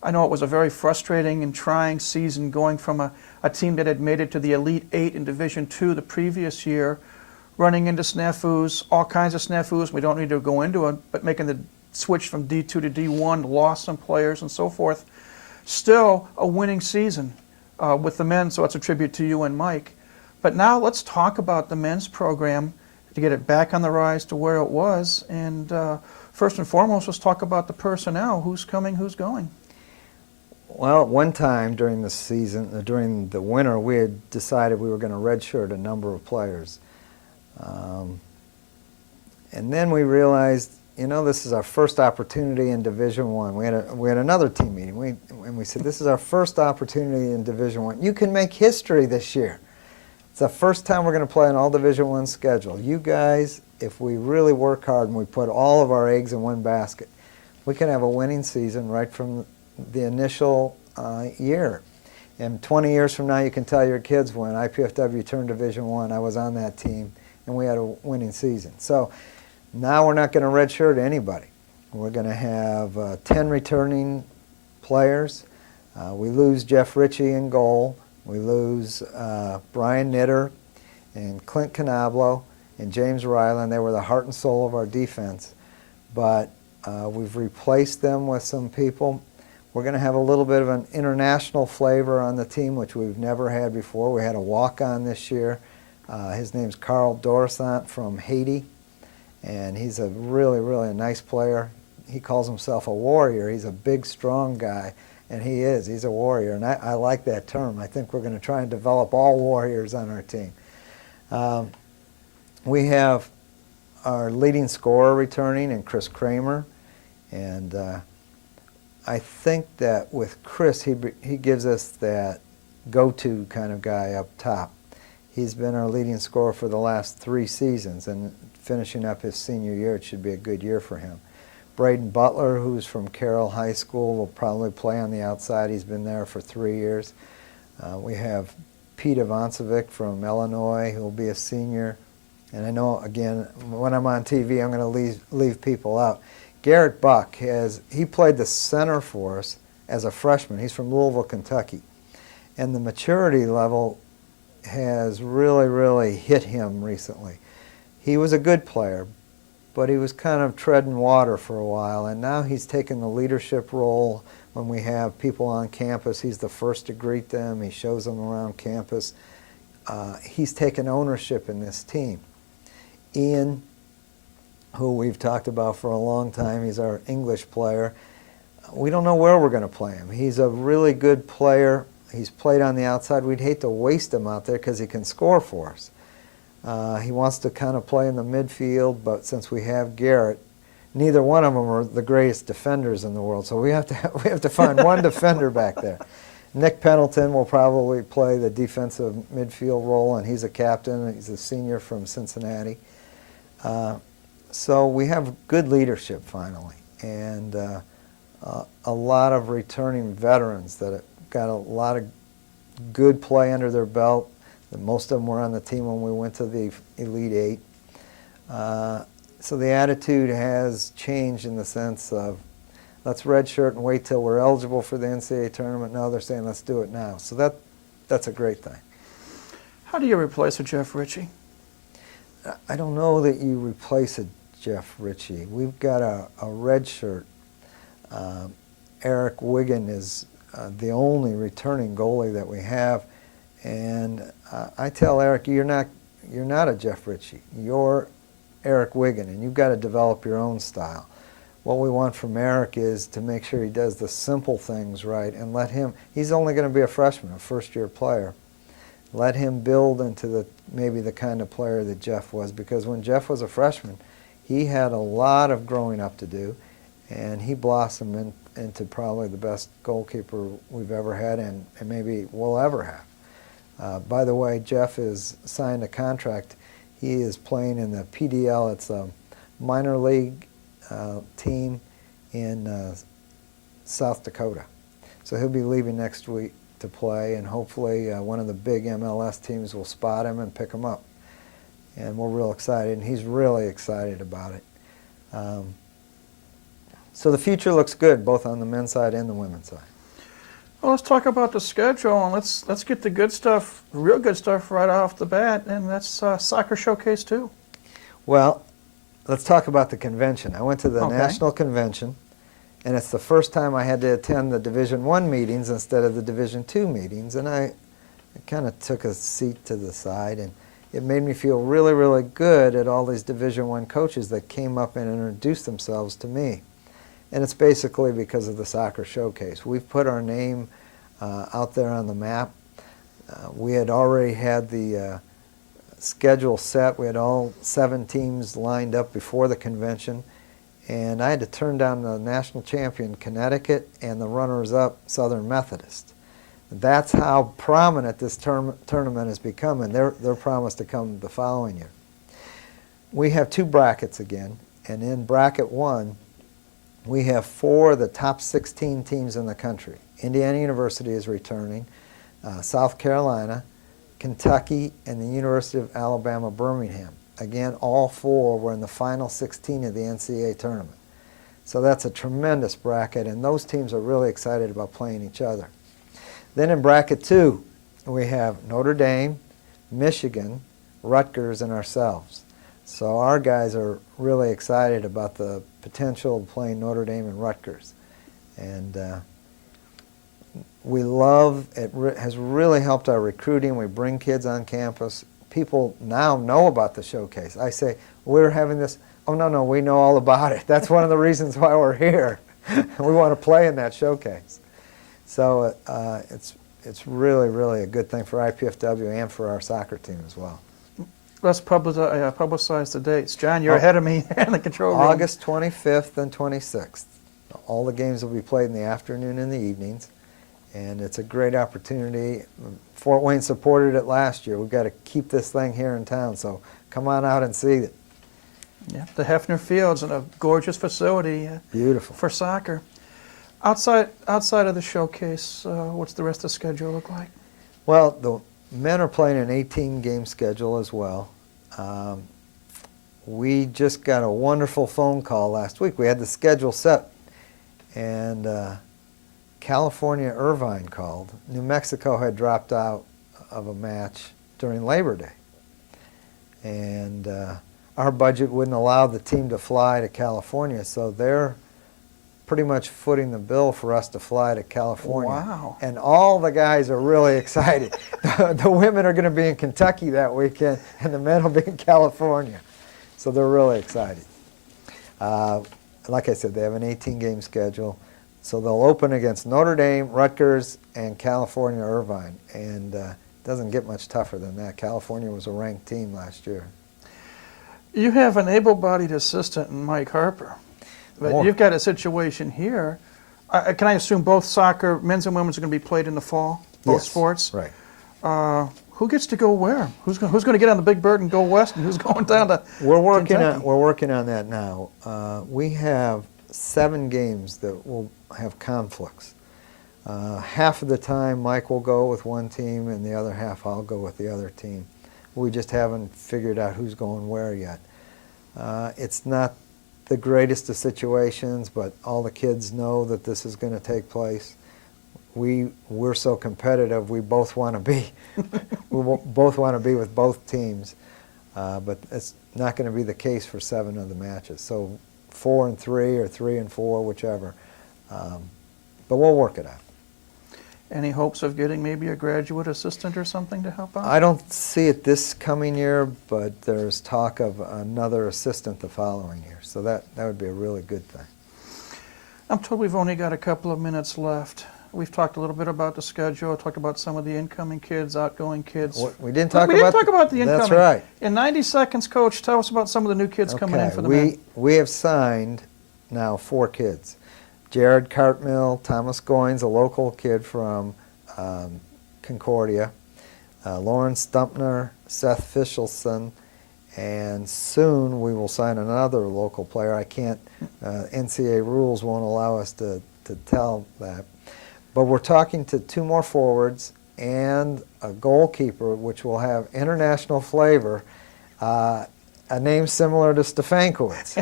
I know it was a very frustrating and trying season, going from a team that had made it to the Elite 8 in Division II the previous year, running into snafus, all kinds of snafus. We don't need to go into it, but making the switch from D2 to D1, lost some players and so forth. Still a winning season with the men, so it's a tribute to you and Mike. But now let's talk about the men's program to get it back on the rise to where it was. And first and foremost, let's talk about the personnel. Who's coming, who's going? Well, at one time during the season, during the winter, we had decided we were going to redshirt a number of players. And then we realized, you know, this is our first opportunity in Division I. We had another team meeting, and we said, this is our first opportunity in Division I. You can make history this year. It's the first time we're going to play an all-Division I schedule. You guys, if we really work hard and we put all of our eggs in one basket, we can have a winning season right from the initial year. And 20 years from now, you can tell your kids when IPFW turned Division I was on that team, and we had a winning season. So Now we're not going to redshirt anybody. We're going to have 10 returning players. We lose Jeff Ritchie in goal. We lose Brian Knitter and Clint Canablo and James Ryland. They were the heart and soul of our defense. But we've replaced them with some people. We're going to have a little bit of an international flavor on the team, which we've never had before. We had a walk-on this year. His name's Carl Dorsant from Haiti, and he's a really, really nice player. He calls himself a warrior. He's a big, strong guy, and he is. He's a warrior, and I like that term. I think we're going to try and develop all warriors on our team. We have our leading scorer returning, and Chris Kramer, and I think that with Chris, he gives us that go-to kind of guy up top. He's been our leading scorer for the last 3 seasons, and finishing up his senior year, it should be a good year for him. Braden Butler, who's from Carroll High School, will probably play on the outside. He's been there for 3 years. We have Pete Ivancevic from Illinois, who will be a senior. And I know, again, when I'm on TV, I'm going to leave people out. Garrett Buck, he played the center for us as a freshman. He's from Louisville, Kentucky. And the maturity level has really, really hit him recently. He was a good player, but he was kind of treading water for a while, and now he's taken the leadership role. When we have people on campus, he's the first to greet them. He shows them around campus. He's taken ownership in this team. Ian, who we've talked about for a long time, he's our English player. We don't know where we're going to play him. He's a really good player. He's played on the outside. We'd hate to waste him out there because he can score for us. He wants to kind of play in the midfield, but since we have Garrett, neither one of them are the greatest defenders in the world, so we have to find one defender back there. Nick Pendleton will probably play the defensive midfield role, and he's a captain. He's a senior from Cincinnati. So we have good leadership finally, and a lot of returning veterans that have got a lot of good play under their belt. Most of them were on the team when we went to the Elite Eight. So the attitude has changed in the sense of, let's redshirt and wait till we're eligible for the NCAA tournament. Now they're saying, let's do it now. So that's a great thing. How do you replace a Jeff Ritchie? I don't know that you replace a Jeff Ritchie. We've got a redshirt. Eric Wiggin is the only returning goalie that we have. And I tell Eric, you're not a Jeff Ritchie. You're Eric Wiggin, and you've got to develop your own style. What we want from Eric is to make sure he does the simple things right and let him, he's only going to be a freshman, a first-year player. Let him build into maybe the kind of player that Jeff was, because when Jeff was a freshman, he had a lot of growing up to do, and he blossomed into probably the best goalkeeper we've ever had and maybe we'll ever have. By the way, Jeff has signed a contract. He is playing in the PDL. It's a minor league team in South Dakota. So he'll be leaving next week to play, and hopefully one of the big MLS teams will spot him and pick him up. And we're real excited, and he's really excited about it. So the future looks good, both on the men's side and the women's side. Well, let's talk about the schedule, and let's get the good stuff, real good stuff, right off the bat, and that's Soccer Showcase 2. Well, let's talk about the convention. I went to the national convention, and it's the first time I had to attend the Division I meetings instead of the Division II meetings, and I kind of took a seat to the side, and it made me feel really, really good at all these Division I coaches that came up and introduced themselves to me. And it's basically because of the Soccer Showcase. We've put our name out there on the map. We had already had the schedule set. We had all 7 teams lined up before the convention. And I had to turn down the national champion, Connecticut, and the runners-up, Southern Methodist. That's how prominent this tournament has become, and they're promised to come the following year. We have 2 brackets again, and in bracket 1, we have 4 of the top 16 teams in the country. Indiana University is returning, South Carolina, Kentucky, and the University of Alabama, Birmingham. again, all 4 were in the final 16 of the NCAA tournament. So that's a tremendous bracket, and those teams are really excited about playing each other. Then in bracket 2, we have Notre Dame, Michigan, Rutgers, and ourselves. So our guys are really excited about the potential of playing Notre Dame and Rutgers. And we love, has really helped our recruiting. We bring kids on campus. People now know about the showcase. I say, we're having this, oh no, we know all about it. That's one of the reasons why we're here. We want to play in that showcase. So it's really, really a good thing for IPFW and for our soccer team as well. Let's publicize the dates. John, you're ahead of me in the control room. August 25th and 26th. All the games will be played in the afternoon and the evenings, and it's a great opportunity. Fort Wayne supported it last year. We've got to keep this thing here in town, so come on out and see it. Yeah, the Hefner Fields, and a gorgeous facility. Beautiful. For soccer. Outside of the showcase, what's the rest of the schedule look like? Well, the men are playing an 18-game schedule as well. We just got a wonderful phone call last week. We had the schedule set, and California Irvine called. New Mexico had dropped out of a match during Labor Day, and our budget wouldn't allow the team to fly to California, so they're pretty much footing the bill for us to fly to California. Wow. And all the guys are really excited. The women are going to be in Kentucky that weekend, and the men will be in California. So they're really excited. Like I said, they have an 18-game schedule. So they'll open against Notre Dame, Rutgers, and California Irvine. And it doesn't get much tougher than that. California was a ranked team last year. You have an able-bodied assistant in Mike Harper. But you've got a situation here. Can I assume both soccer, men's and women's, are going to be played in the fall? Both sports? Right. Who gets to go where? Who's going to get on the big bird and go west, and who's going down to We're working Kentucky? on that now. We have 7 games that will have conflicts. Half of the time Mike will go with one team, and the other half I'll go with the other team. We just haven't figured out who's going where yet. It's not the greatest of situations, but all the kids know that this is going to take place. We're so competitive. We both want to be. Both want to be with both teams, but it's not going to be the case for 7 of the matches. So 4 and 3 or 3 and 4, whichever. But we'll work it out. Any hopes of getting maybe a graduate assistant or something to help out? I don't see it this coming year, but there's talk of another assistant the following year. So that would be a really good thing. I'm told we've only got a couple of minutes left. We've talked a little bit about the schedule, talked about some of the incoming kids, outgoing kids. We didn't talk about the incoming. That's right. In 90 seconds, Coach, tell us about some of the new kids coming in for the men. We have signed now 4 kids. Jared Cartmill, Thomas Goins, a local kid from Concordia, Lauren Stumpner, Seth Fischelson, and soon we will sign another local player. I can't, NCAA rules won't allow us to tell that. But we're talking to 2 more forwards and a goalkeeper, which will have international flavor, a name similar to Stefankowitz.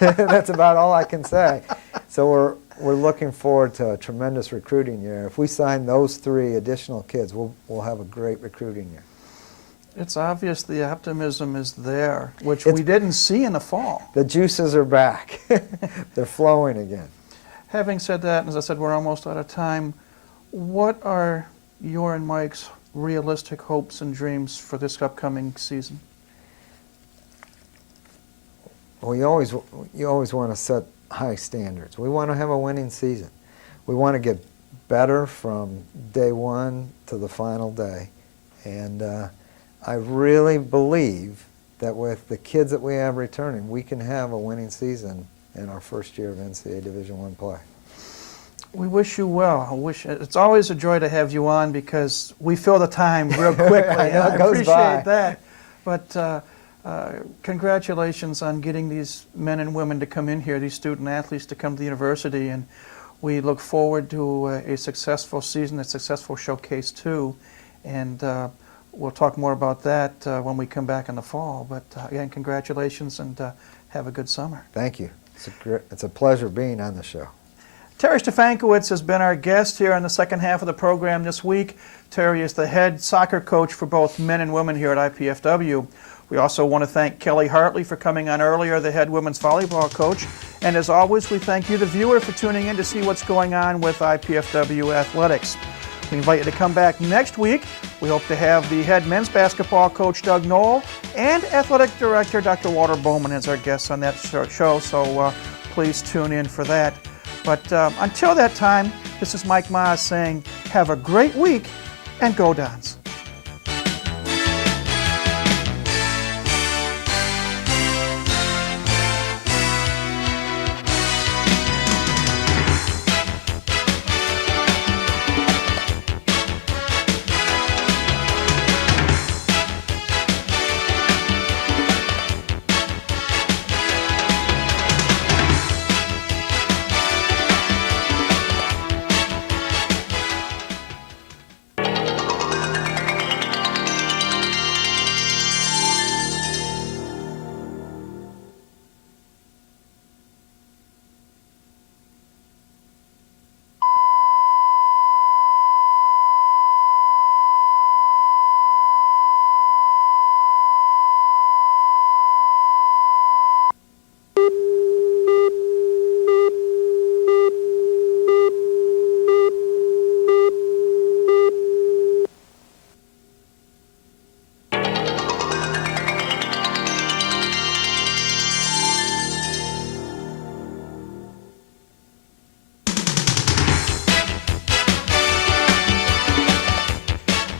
That's about all I can say. So we're looking forward to a tremendous recruiting year. If we sign those 3 additional kids, we'll have a great recruiting year. It's obvious the optimism is there, which we didn't see in the fall. The juices are back. They're flowing again. Having said that, and as I said, we're almost out of time, what are your and Mike's realistic hopes and dreams for this upcoming season? Well, you always want to set high standards. We want to have a winning season. We want to get better from day 1 to the final day. And I really believe that with the kids that we have returning, we can have a winning season in our first year of NCAA Division I play. We wish you well. It's always a joy to have you on because we fill the time real quickly. I appreciate that. But congratulations on getting these men and women to come in here, these student athletes to come to the university, and we look forward to a successful season, a successful showcase too, and we'll talk more about that when we come back in the fall. But again, congratulations and have a good summer. Thank you. It's a pleasure being on the show. Terry Stefankowitz has been our guest here in the second half of the program this week. Terry is the head soccer coach for both men and women here at IPFW. We also want to thank Kelly Hartley for coming on earlier, the head women's volleyball coach. And as always, we thank you, the viewer, for tuning in to see what's going on with IPFW athletics. We invite you to come back next week. We hope to have the head men's basketball coach, Doug Knoll, and athletic director, Dr. Walter Bowman, as our guests on that show. So please tune in for that. But until that time, this is Mike Maas saying, have a great week and go Dons.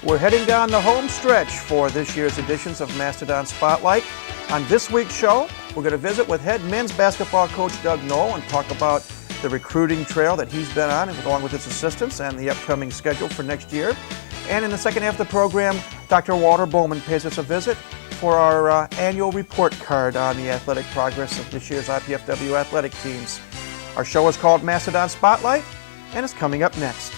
We're heading down the home stretch for this year's editions of Mastodon Spotlight. On this week's show, we're going to visit with head men's basketball coach Doug Knoll and talk about the recruiting trail that he's been on, along with his assistants, and the upcoming schedule for next year. And in the second half of the program, Dr. Walter Bowman pays us a visit for our annual report card on the athletic progress of this year's IPFW athletic teams. Our show is called Mastodon Spotlight, and it's coming up next.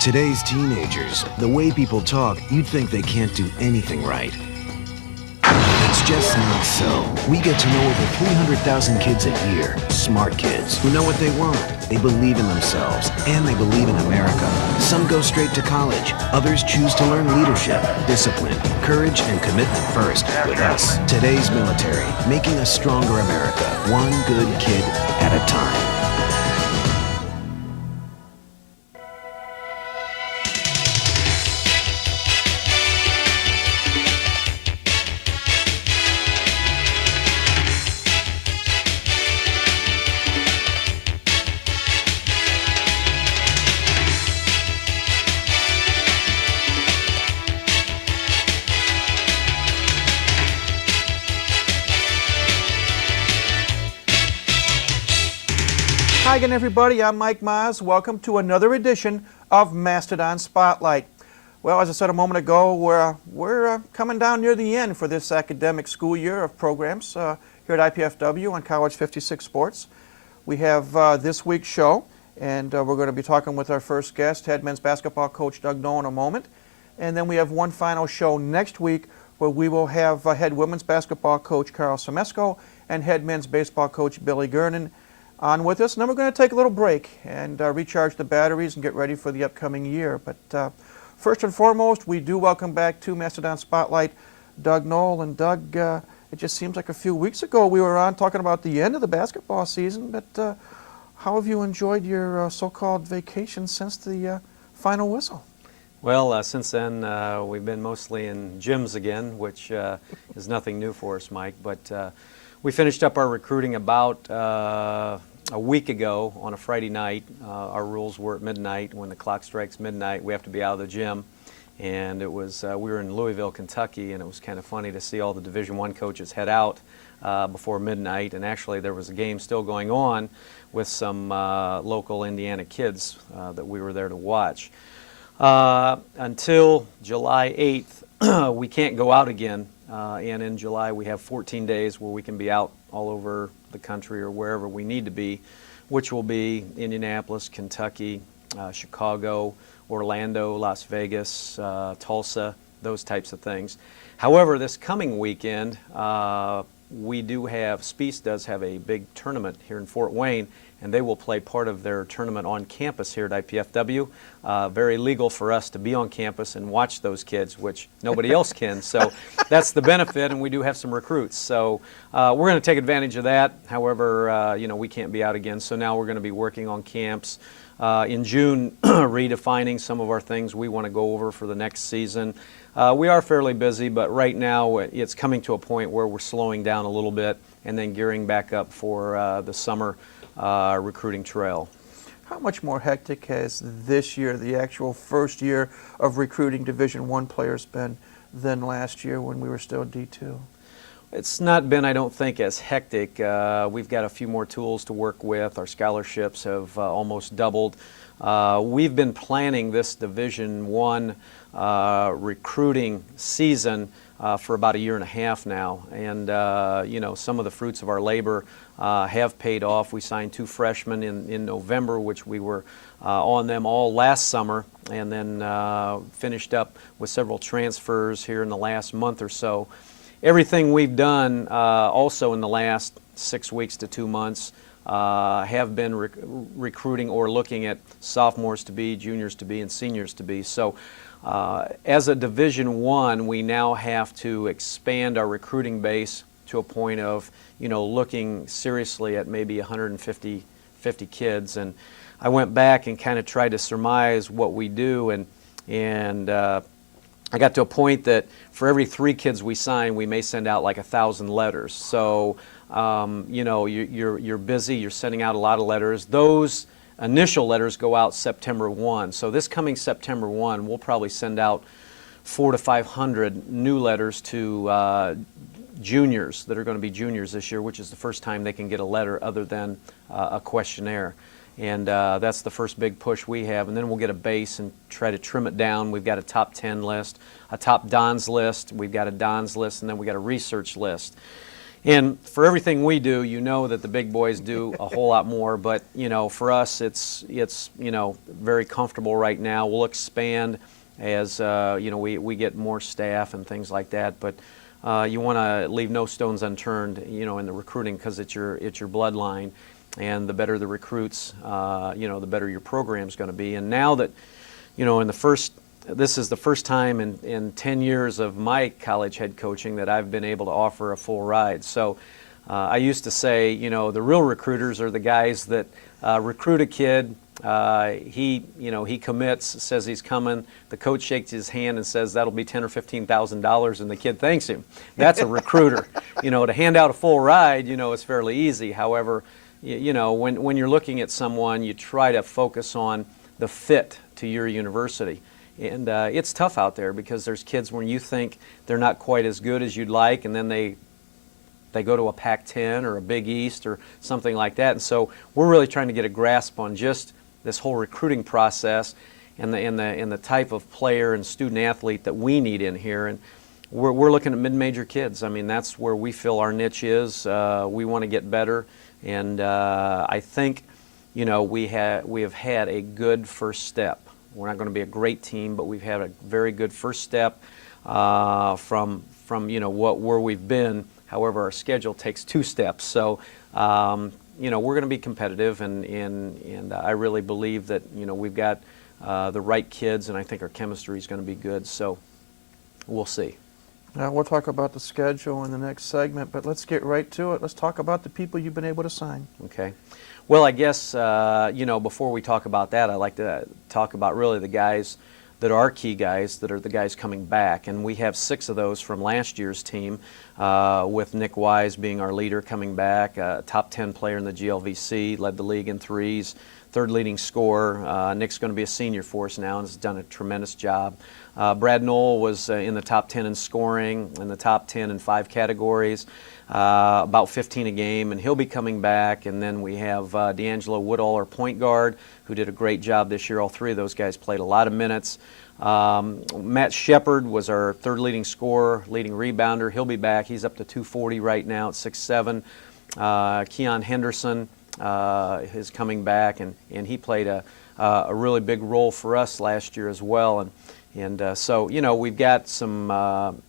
Today's teenagers, the way people talk, you'd think they can't do anything right. It's just not so. We get to know over 300,000 kids a year, smart kids who know what they want. They believe in themselves, and they believe in America. Some go straight to college. Others choose to learn leadership, discipline, courage, and commitment first with us. Today's military, making a stronger America, one good kid at a time. Hi again, everybody. I'm Mike Maas. Welcome to another edition of Mastodon Spotlight. Well, as I said a moment ago, we're coming down near the end for this academic school year of programs here at IPFW on College 56 Sports. We have this week's show, and we're going to be talking with our first guest, head men's basketball coach Doug Knoll, in a moment. And then we have one final show next week where we will have head women's basketball coach Carl Semesco and head men's baseball coach Billy Gernon on with us. And then we're going to take a little break and recharge the batteries and get ready for the upcoming year. But first and foremost, we do welcome back to Mastodon Spotlight Doug Knoll. And Doug, it just seems like a few weeks ago we were on talking about the end of the basketball season, but how have you enjoyed your so-called vacation since the final whistle? Well, since then, we've been mostly in gyms again, which is nothing new for us, Mike. But we finished up our recruiting about a week ago on a Friday night. Our rules were at midnight. When the clock strikes midnight, we have to be out of the gym. And it was we were in Louisville, Kentucky, and it was kind of funny to see all the Division I coaches head out before midnight. And actually, there was a game still going on with some local Indiana kids that we were there to watch. Until July 8th, we can't go out again and in July we have 14 days where we can be out all over the country or wherever we need to be, which will be Indianapolis, Kentucky, Chicago, Orlando, Las Vegas, Tulsa, those types of things. However, this coming weekend, we do have, Spiece does have a big tournament here in Fort Wayne, and they will play part of their tournament on campus here at IPFW. Very legal for us to be on campus and watch those kids, which nobody else can. So that's the benefit, and we do have some recruits. So we're going to take advantage of that. However, you know, we can't be out again, so now we're going to be working on camps. In June, redefining some of our things we want to go over for the next season. We are fairly busy, but right now it's coming to a point where we're slowing down a little bit and then gearing back up for the summer recruiting trail. How much more hectic has this year, the actual first year of recruiting Division I players, been than last year when we were still D2? It's not been, I don't think, as hectic. We've got a few more tools to work with. Our scholarships have almost doubled. We've been planning this Division I recruiting season for about a year and a half now, and you know, some of the fruits of our labor have paid off. We signed 2 freshmen in November, which we were on them all last summer, and then finished up with several transfers here in the last month or so. Everything we've done also in the last 6 weeks to 2 months have been recruiting or looking at sophomores to be, juniors to be, and seniors to be. So as a Division I, we now have to expand our recruiting base to a point of, you know, looking seriously at maybe 150 kids. And I went back and kind of tried to surmise what we do, and I got to a point that for every 3 kids we sign, we may send out like 1,000 letters. So, you know, you're busy, you're sending out a lot of letters. Those initial letters go out September 1. So this coming September 1, we'll probably send out 400 to 500 new letters to juniors that are going to be juniors this year, which is the first time they can get a letter other than a questionnaire. And that's the first big push we have. And then we'll get a base and try to trim it down. We've got a top 10 list, a top Dons list, we've got a Dons list, and then we've got a research list. And for everything we do, you know that the big boys do a whole lot more. But, you know, for us, it's you know, very comfortable right now. We'll expand as, you know, we get more staff and things like that. But you want to leave no stones unturned, you know, in the recruiting, because it's your bloodline. And the better the recruits, you know, the better your program's going to be. And now that, you know, this is the first time in 10 years of my college head coaching that I've been able to offer a full ride. So I used to say, you know, the real recruiters are the guys that recruit a kid. He commits, says he's coming. The coach shakes his hand and says that'll be $10,000 or $15,000, and the kid thanks him. That's a recruiter. You know, to hand out a full ride, you know, is fairly easy. However, you know, when you're looking at someone, you try to focus on the fit to your university. And it's tough out there because there's kids when you think they're not quite as good as you'd like, and then they go to a Pac-10 or a Big East or something like that. And so we're really trying to get a grasp on just this whole recruiting process and the type of player and student athlete that we need in here. And we're looking at mid-major kids. I mean, that's where we feel our niche is. We want to get better. And I think, you know, we have had a good first step. We're not going to be a great team, but we've had a very good first step from you know, where we've been. However, our schedule takes 2 steps. So, you know, we're going to be competitive, and I really believe that, you know, we've got the right kids, and I think our chemistry is going to be good. So we'll see. Now, we'll talk about the schedule in the next segment, but let's get right to it. Let's talk about the people you've been able to sign. Okay. Well, I guess, you know, before we talk about that, I'd like to talk about really the guys that are key guys, that are the guys coming back. And we have 6 of those from last year's team, with Nick Wise being our leader coming back, top 10 player in the GLVC, led the league in threes, 3rd leading scorer. Nick's going to be a senior for us now and has done a tremendous job. Brad Knoll was in the top 10 in scoring, in the top 10 in 5 categories. about 15 a game, and he'll be coming back. And then we have D'Angelo Woodall, our point guard, who did a great job this year. All three of those guys played a lot of minutes. Matt Shepard was our third leading scorer, leading rebounder. He'll be back. He's up to 240 right now at 6'7". Keon Henderson is coming back, and he played a really big role for us last year as well. And so, you know, we've got some,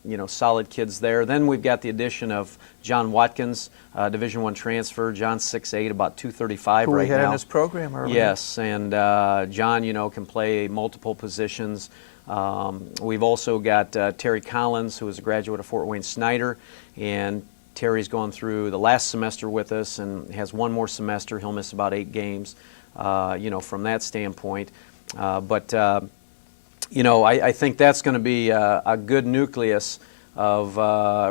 you know, solid kids there. Then we've got the addition of John Watkins, Division I transfer. John's 6'8", about 235 Who right we had now. in this program earlier. Yes, and John, you know, can play multiple positions. We've also got Terry Collins, who is a graduate of Fort Wayne Snyder, and Terry's gone through the last semester with us and has one more semester. He'll miss about 8 games, you know, from that standpoint. You know, I think that's going to be a good nucleus of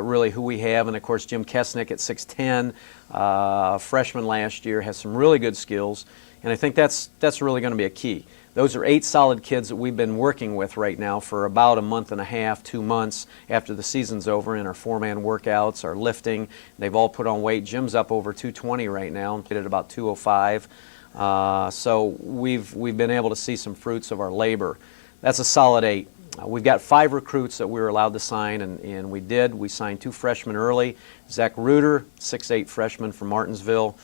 really who we have. And, of course, Jim Kesnick at 6'10", freshman last year, has some really good skills. And I think that's really going to be a key. Those are 8 solid kids that we've been working with right now for about a month and a half, 2 months after the season's over in our 4-man workouts, our lifting. They've all put on weight. Jim's up over 220 right now and played at about 205. So we've been able to see some fruits of our labor. That's a solid 8. We've got 5 recruits that we were allowed to sign, and we did. We signed 2 freshmen early. Zach Reuter, 6'8" freshman from Martinsville.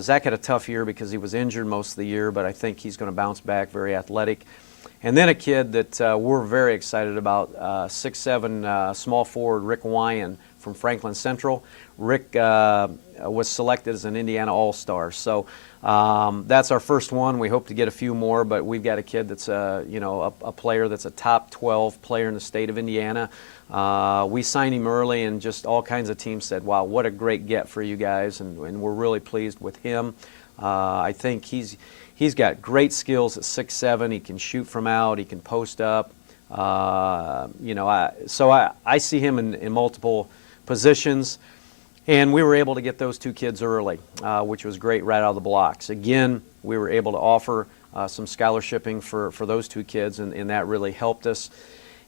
Zach had a tough year because he was injured most of the year, but I think he's going to bounce back, very athletic. And then a kid that we're very excited about, 6'7", small forward Rick Wyan from Franklin Central. Rick was selected as an Indiana All-Star. So that's our first one. We hope to get a few more, but we've got a kid that's you know, a player that's a top 12 player in the state of Indiana. We signed him early, and just all kinds of teams said, wow, what a great get for you guys, and we're really pleased with him. I think he's got great skills at 6'7". He can shoot from out. He can post up. You know, I see him in multiple positions. And we were able to get those 2 kids early, which was great right out of the blocks. Again, we were able to offer some scholarshiping for those 2 kids, and that really helped us.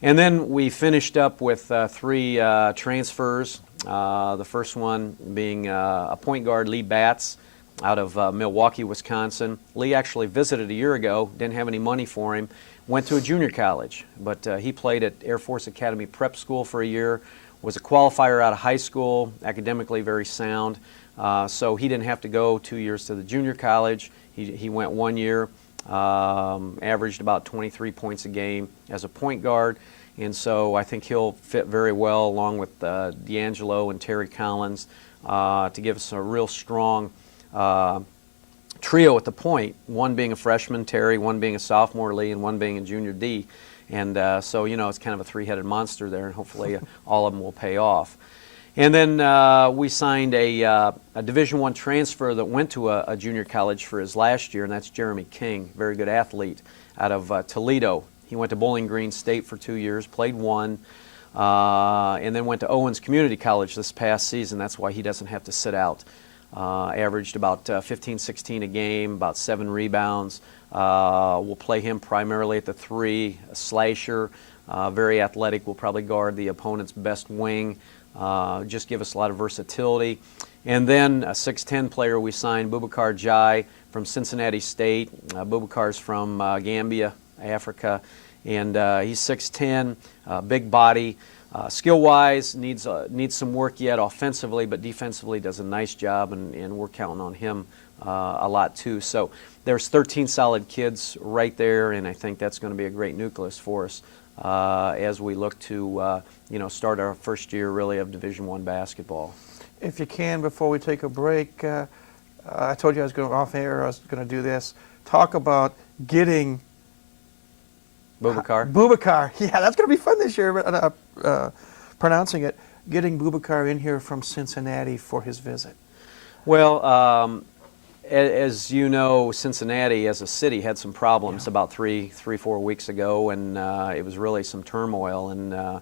And then we finished up with 3 transfers, the first one being a point guard, Lee Batts, out of Milwaukee, Wisconsin. Lee actually visited a year ago, didn't have any money for him, went to a junior college, but he played at Air Force Academy Prep School for a year, was a qualifier out of high school, academically very sound, so he didn't have to go 2 years to the junior college. He went 1 year, averaged about 23 points a game as a point guard, and so I think he'll fit very well along with D'Angelo and Terry Collins to give us a real strong trio at the point, one being a freshman, Terry, one being a sophomore, Lee, and one being a junior, D. And so, you know, it's kind of a 3-headed monster there, and hopefully all of them will pay off. And then we signed a Division I transfer that went to a junior college for his last year, and that's Jeremy King, very good athlete out of Toledo. He went to Bowling Green State for 2 years, played 1, and then went to Owens Community College this past season. That's why he doesn't have to sit out. Averaged about 15, 16 a game, about 7 rebounds. We'll play him primarily at the 3, a slasher, very athletic. We'll probably guard the opponent's best wing, just give us a lot of versatility. And then a 6'10" player we signed, Boubacar Jai from Cincinnati State. Boubacar's from Gambia, Africa, and he's 6'10", big body. Skill-wise, needs some work yet offensively, but defensively does a nice job, and we're counting on him a lot too. So there's 13 solid kids right there, and I think that's going to be a great nucleus for us as we look to you know, start our first year really of Division I basketball. If you can, before we take a break, I told you I was going off air. I was going to do this. Talk about getting Boubacar. Boubacar, yeah, that's going to be fun this year. Pronouncing it, getting Boubacar in here from Cincinnati for his visit. Well, as you know, Cincinnati as a city had some problems about 3-4 weeks ago, and it was really some turmoil. And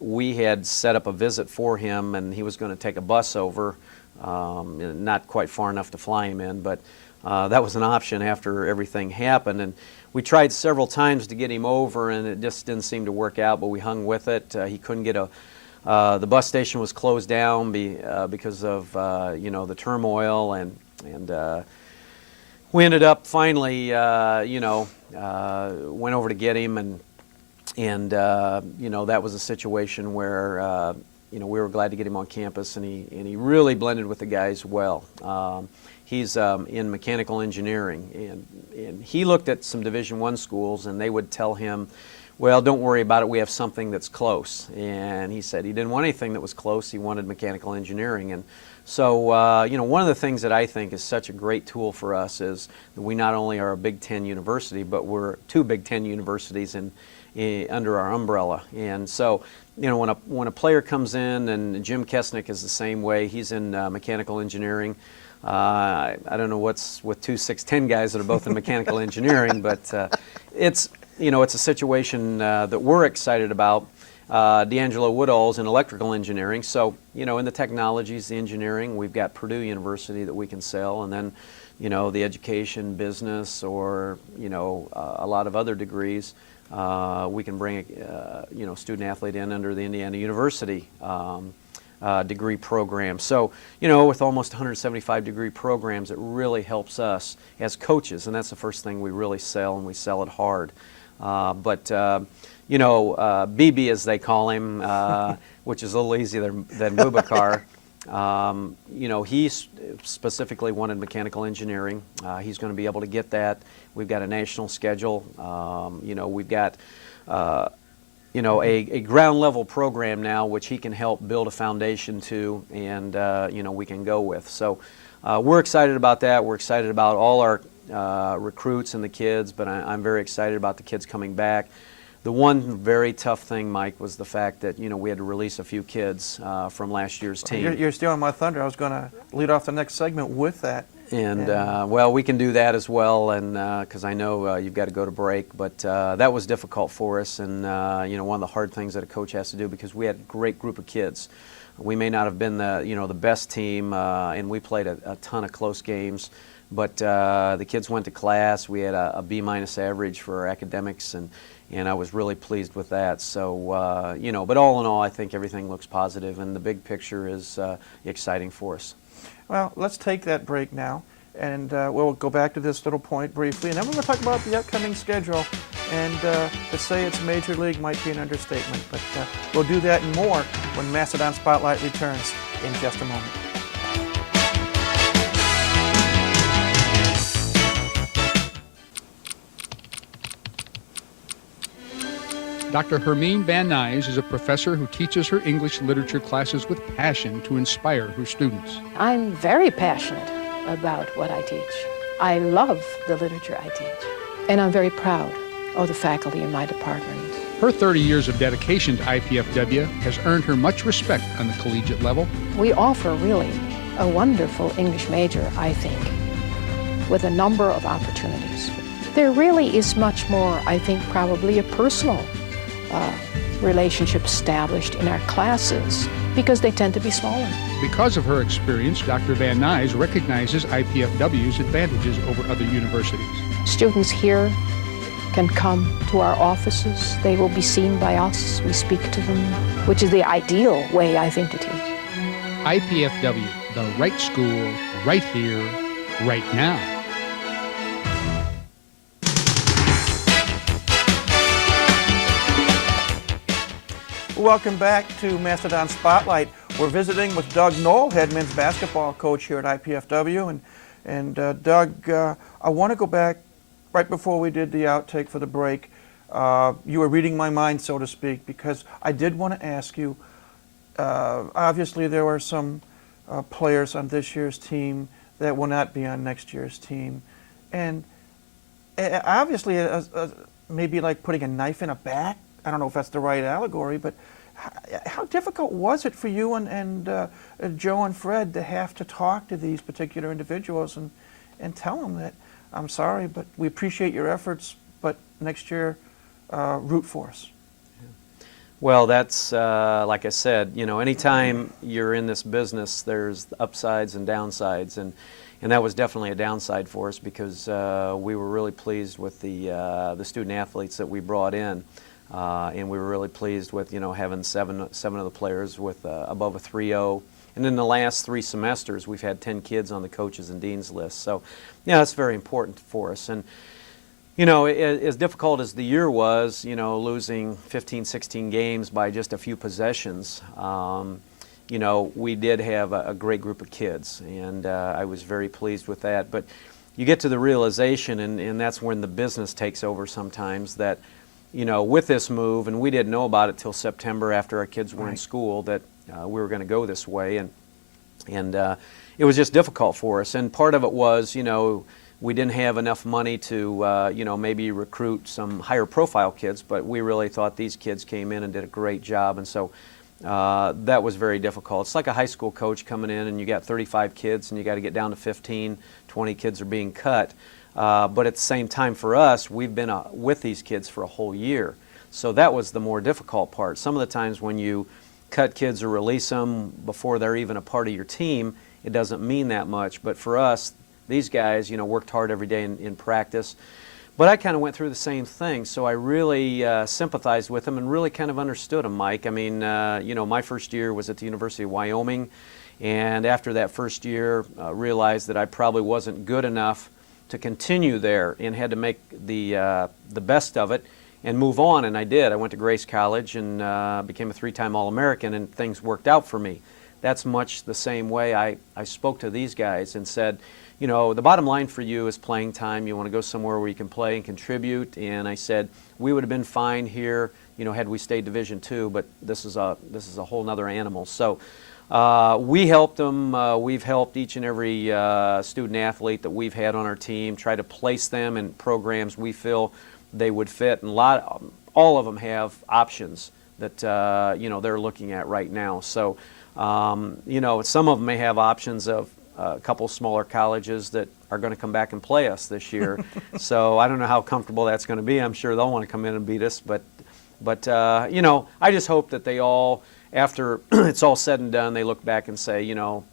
we had set up a visit for him, and he was going to take a bus over, not quite far enough to fly him in, but that was an option after everything happened. And we tried several times to get him over, and it just didn't seem to work out, but we hung with it. He couldn't get the bus station was closed down because of the turmoil, and we ended up finally went over to get him, and that was a situation where we were glad to get him on campus, and he really blended with the guys well. He's in mechanical engineering, and he looked at some Division I schools, and they would tell him, well, don't worry about it, we have something that's close. And he said he didn't want anything that was close, he wanted mechanical engineering. And so, one of the things that I think is such a great tool for us is that we not only are a Big Ten university, but we're 2 Big Ten universities under our umbrella. And so, when a player comes in, and Jim Kesnick is the same way, he's in mechanical engineering. I don't know what's with 2 6'10" guys that are both in mechanical engineering, but it's a situation that we're excited about. D'Angelo Woodall's in electrical engineering, so in the technologies, the engineering, we've got Purdue University that we can sell, and then the education, business, or a lot of other degrees. We can bring a student athlete in under the Indiana University degree program. So, with almost 175 degree programs, it really helps us as coaches, and that's the first thing we really sell, and we sell it hard. BB, as they call him, which is a little easier than Boubacar, he specifically wanted mechanical engineering. He's going to be able to get that. We've got a national schedule. We've got a ground level program now, which he can help build a foundation to, and we can go with. So we're excited about that. We're excited about all our recruits and the kids, but I'm very excited about the kids coming back. The one very tough thing, Mike, was the fact that we had to release a few kids from last year's team. You're stealing my thunder. I was going to lead off the next segment with that. And well, we can do that as well, and because I know you've got to go to break, but that was difficult for us, and one of the hard things that a coach has to do, because we had a great group of kids. We may not have been the best team, and we played a ton of close games, but the kids went to class. We had a B- average for our academics, and I was really pleased with that. So but all in all, I think everything looks positive, and the big picture is exciting for us. Well, let's take that break now, and we'll go back to this little point briefly, and then we're going to talk about the upcoming schedule. And to say it's Major League might be an understatement, but we'll do that and more when Mastodon Spotlight returns in just a moment. Dr. Hermine Van Nuys is a professor who teaches her English literature classes with passion to inspire her students. I'm very passionate about what I teach. I love the literature I teach, and I'm very proud of the faculty in my department. Her 30 years of dedication to IPFW has earned her much respect on the collegiate level. We offer really a wonderful English major, I think, with a number of opportunities. There really is much more, I think, probably a personal relationship established in our classes because they tend to be smaller. Because of her experience, Dr. Van Nuys recognizes IPFW's advantages over other universities. Students here can come to our offices. They will be seen by us. We speak to them, which is the ideal way, I think, to teach. IPFW, the right school, right here, right now. Welcome back to Mastodon Spotlight. We're visiting with Doug Knoll, head men's basketball coach here at IPFW. And Doug, I want to go back right before we did the outtake for the break. You were reading my mind, so to speak, because I did want to ask you, obviously there were some players on this year's team that will not be on next year's team. And obviously, maybe like putting a knife in a back. I don't know if that's the right allegory, but how difficult was it for you and Joe and Fred to have to talk to these particular individuals and tell them that, I'm sorry, but we appreciate your efforts, but next year, root for us? Well, that's, like I said, anytime you're in this business, there's upsides and downsides, and that was definitely a downside for us because we were really pleased with the student athletes that we brought in. And we were really pleased with, having seven of the players with above a 3.0. And in the last 3 semesters, we've had 10 kids on the coaches and deans list. So, that's very important for us. And, as difficult as the year was, losing 15, 16 games by just a few possessions, we did have a great group of kids, and I was very pleased with that. But you get to the realization, and that's when the business takes over sometimes, that, with this move, and we didn't know about it till September after our kids were in school, that we were going to go this way, and it was just difficult for us. And part of it was, we didn't have enough money to, maybe recruit some higher profile kids, but we really thought these kids came in and did a great job, and so that was very difficult. It's like a high school coach coming in and you got 35 kids and you got to get down to 15, 20 kids are being cut. But at the same time for us, we've been with these kids for a whole year. So that was the more difficult part. Some of the times when you cut kids or release them before they're even a part of your team, it doesn't mean that much. But for us, these guys, worked hard every day in practice. But I kind of went through the same thing, so I really sympathized with them and really kind of understood them, Mike. I mean, my first year was at the University of Wyoming, and after that first year, realized that I probably wasn't good enough to continue there and had to make the best of it and move on, and I did. I went to Grace College and became a 3-time All-American, and things worked out for me. That's much the same way I spoke to these guys and said, the bottom line for you is playing time. You want to go somewhere where you can play and contribute. And I said, we would have been fine here, had we stayed Division II, but this is a whole nother animal. So we helped them. We've helped each and every student athlete that we've had on our team, try to place them in programs we feel they would fit. And all of them have options that, they're looking at right now. So, some of them may have options of a couple smaller colleges that are going to come back and play us this year. So I don't know how comfortable that's going to be. I'm sure they'll want to come in and beat us. But I just hope that they all, after it's all said and done, they look back and say,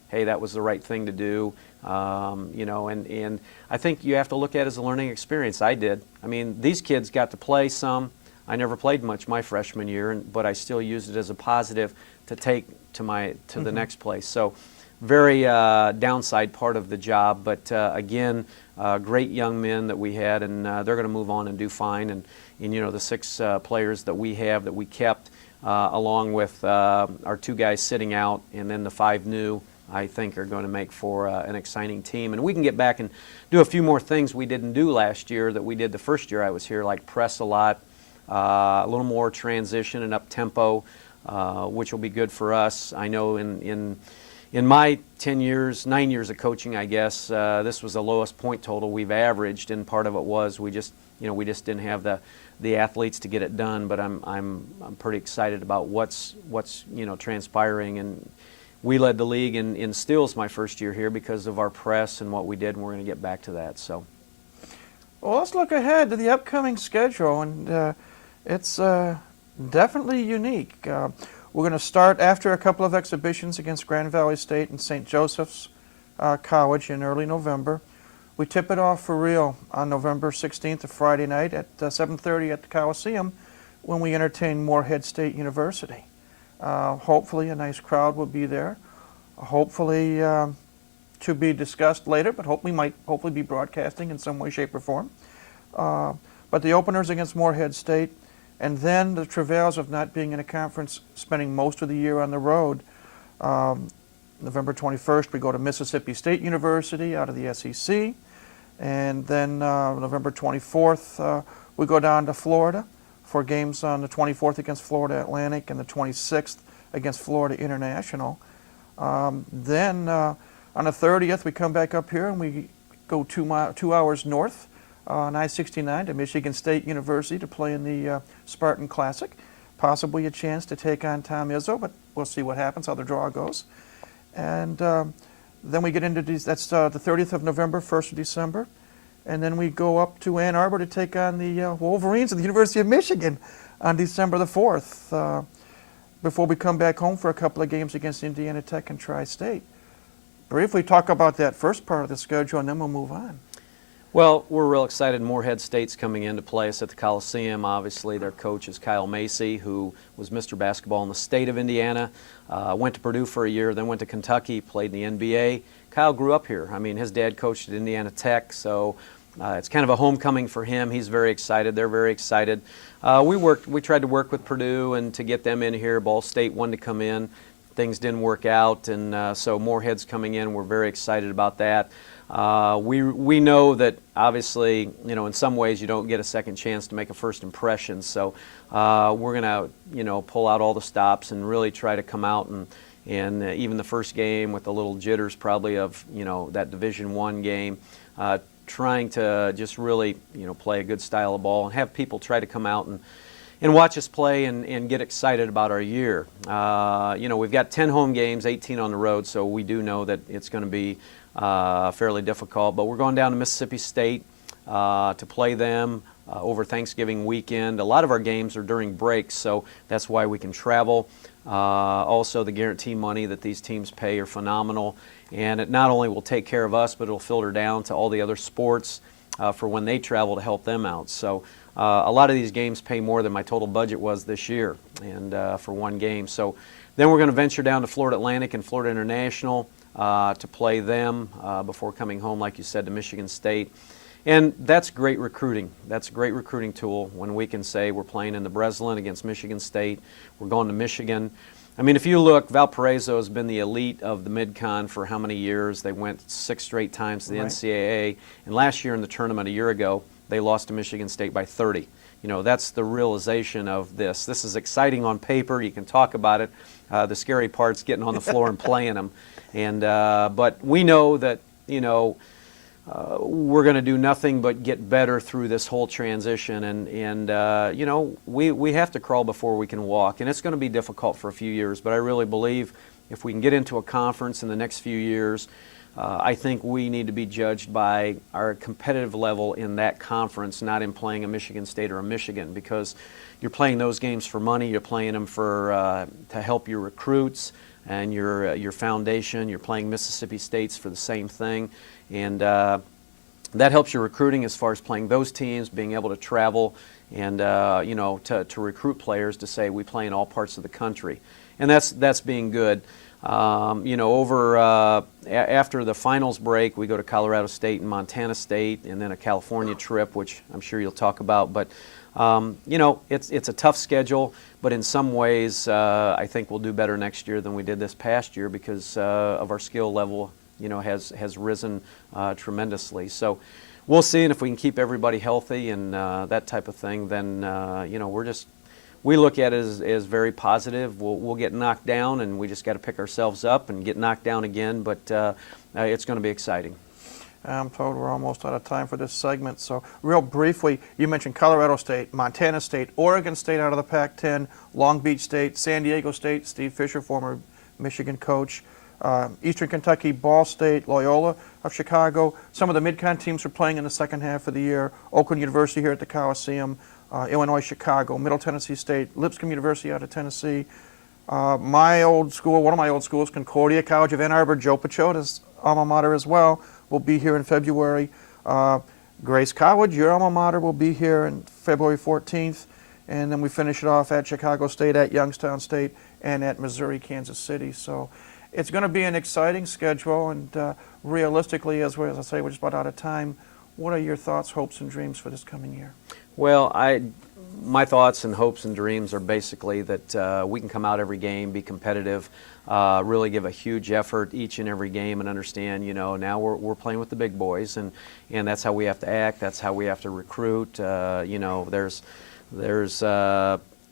hey, that was the right thing to do. And I think you have to look at it as a learning experience. I did. I mean, these kids got to play some. I never played much my freshman year, but I still used it as a positive to take to the next place. So very downside part of the job, but again, great young men that we had, and they're going to move on and do fine. And the 6 players that we have that we kept, along with our 2 guys sitting out, and then the 5 new, I think are going to make for an exciting team. And we can get back and do a few more things we didn't do last year that we did the first year I was here, like press a lot, a little more transition and up tempo, which will be good for us. I know in my 9 years of coaching, I guess, this was the lowest point total we've averaged, and part of it was we just didn't have the athletes to get it done. But I'm pretty excited about what's transpiring, and we led the league in steals my first year here because of our press and what we did, and we're going to get back to that. So, well, let's look ahead to the upcoming schedule, and it's definitely unique. We're going to start after a couple of exhibitions against Grand Valley State and St. Joseph's College in early November. We tip it off for real on November 16th, a Friday night at 7:30 at the Coliseum, when we entertain Morehead State University. Hopefully a nice crowd will be there. Hopefully, to be discussed later, but hopefully be broadcasting in some way, shape, or form. But the openers against Morehead State, and then the travails of not being in a conference, spending most of the year on the road. November 21st, we go to Mississippi State University out of the SEC. And then November 24th, we go down to Florida for games on the 24th against Florida Atlantic and the 26th against Florida International. Then on the 30th, we come back up here and we go 2 hours north on I-69 to Michigan State University to play in the Spartan Classic. Possibly a chance to take on Tom Izzo, but we'll see what happens, how the draw goes. And then we get into that's the 30th of November, 1st of December. And then we go up to Ann Arbor to take on the Wolverines of the University of Michigan on December the 4th, before we come back home for a couple of games against Indiana Tech and Tri-State. Briefly talk about that first part of the schedule, and then we'll move on. Well, we're real excited. Moorhead State's coming in to play us at the Coliseum. Obviously, their coach is Kyle Macy, who was Mr. Basketball in the state of Indiana, went to Purdue for a year, then went to Kentucky, played in the NBA. Kyle grew up here. I mean, his dad coached at Indiana Tech, so it's kind of a homecoming for him. He's very excited. They're very excited. We tried to work with Purdue and to get them in here. Ball State wanted to come in. Things didn't work out, and so Moorhead's coming in. We're very excited about that. We know that obviously, in some ways you don't get a second chance to make a first impression. So we're going to, pull out all the stops and really try to come out and even the first game with the little jitters probably of, that Division I game, trying to just really, play a good style of ball and have people try to come out and watch us play and get excited about our year. We've got 10 home games, 18 on the road, so we do know that it's going to be fairly difficult. But we're going down to Mississippi State to play them over Thanksgiving weekend. A lot of our games are during breaks, so that's why we can travel. Also, the guarantee money that these teams pay are phenomenal, and it not only will take care of us, but it'll filter down to all the other sports for when they travel to help them out. So a lot of these games pay more than my total budget was this year, and for one game. So then we're going to venture down to Florida Atlantic and Florida International to play them before coming home, like you said, to Michigan State. And that's great recruiting. That's a great recruiting tool when we can say we're playing in the Breslin against Michigan State. We're going to Michigan. I mean, if you look, Valparaiso has been the elite of the Mid-Con for how many years? They went 6 straight times to the NCAA. And last year in the tournament a year ago, they lost to Michigan State by 30. That's the realization of this. This is exciting on paper. You can talk about it. The scary part's getting on the floor and playing them. And but we know that, we're going to do nothing but get better through this whole transition, and we have to crawl before we can walk, and it's going to be difficult for a few years, but I really believe if we can get into a conference in the next few years, I think we need to be judged by our competitive level in that conference, not in playing a Michigan State or a Michigan, because you're playing those games for money, you're playing them for to help your recruits and your foundation. You're playing Mississippi State's for the same thing. And that helps your recruiting as far as playing those teams, being able to travel and to recruit players to say we play in all parts of the country, and that's being good. After the finals break, we go to Colorado State and Montana State, and then a California trip, which I'm sure you'll talk about. But it's a tough schedule, but in some ways, I think we'll do better next year than we did this past year because of our skill level. Has risen tremendously. So we'll see, and if we can keep everybody healthy and that type of thing, then we look at it as very positive. We'll get knocked down, and we just got to pick ourselves up and get knocked down again. But it's going to be exciting. I'm told we're almost out of time for this segment. So real briefly, you mentioned Colorado State, Montana State, Oregon State out of the Pac-10, Long Beach State, San Diego State, Steve Fisher, former Michigan coach, Eastern Kentucky, Ball State, Loyola of Chicago. Some of the Mid-Con teams are playing in the second half of the year. Oakland University here at the Coliseum, Illinois, Chicago, Middle Tennessee State, Lipscomb University out of Tennessee. My old school, one of my old schools, Concordia College of Ann Arbor, Joe Pachota's alma mater as well, will be here in February. Grace College, your alma mater, will be here on February 14th. And then we finish it off at Chicago State, at Youngstown State, and at Missouri, Kansas City. So it's going to be an exciting schedule, and realistically, as I say, we're just about out of time. What are your thoughts, hopes, and dreams for this coming year? Well, my thoughts and hopes and dreams are basically that we can come out every game, be competitive, really give a huge effort each and every game, and understand, now we're playing with the big boys, and that's how we have to act. That's how we have to recruit. There's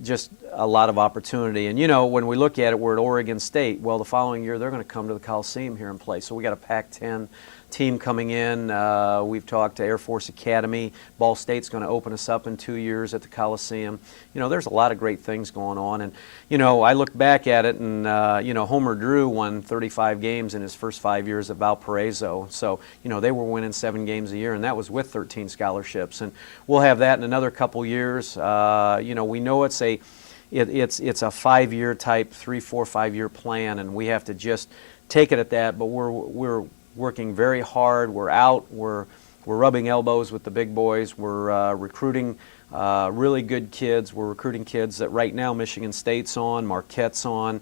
just a lot of opportunity. And, when we look at it, we're at Oregon State. Well, the following year, they're going to come to the Coliseum here and play. So we got a Pac-10 team coming in. We've talked to Air Force Academy. Ball State's going to open us up in 2 years at the Coliseum. There's a lot of great things going on. And, I look back at it, and, Homer Drew won 35 games in his first 5 years at Valparaiso. So, they were winning 7 games a year, and that was with 13 scholarships. And we'll have that in another couple years. We know it's a 5-year type, 3, 4, 5-year plan, and we have to just take it at that. But we're working very hard. We're out. We're we're rubbing elbows with the big boys. We're recruiting really good kids. We're recruiting kids that right now Michigan State's on, Marquette's on.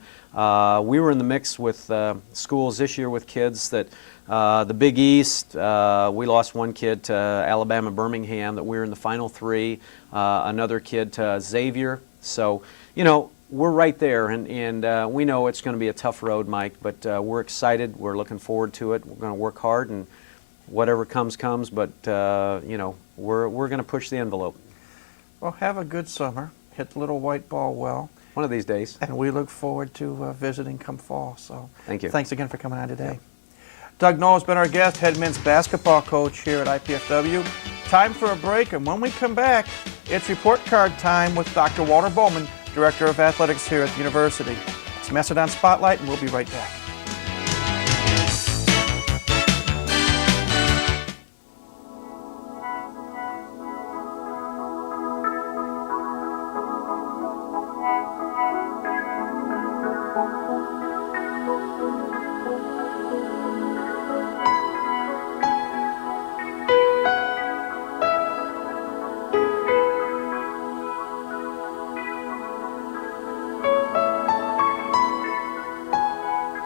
We were in the mix with schools this year with kids that the Big East, we lost one kid to Alabama Birmingham that we were in the Final Three, another kid to Xavier. So, you know, we're right there, and we know it's going to be a tough road, Mike, but we're excited. We're looking forward to it. We're going to work hard, and whatever comes, but, you know, we're going to push the envelope. Well, have a good summer. Hit the little white ball well. One of these days. And we look forward to visiting come fall. So thank you. Thanks again for coming on today. Doug Noll has been our guest, head men's basketball coach here at IPFW. Time for a break, and when we come back, it's report card time with Dr. Walter Bowman, Director of Athletics here at the university. It's Mastodon Spotlight, and we'll be right back.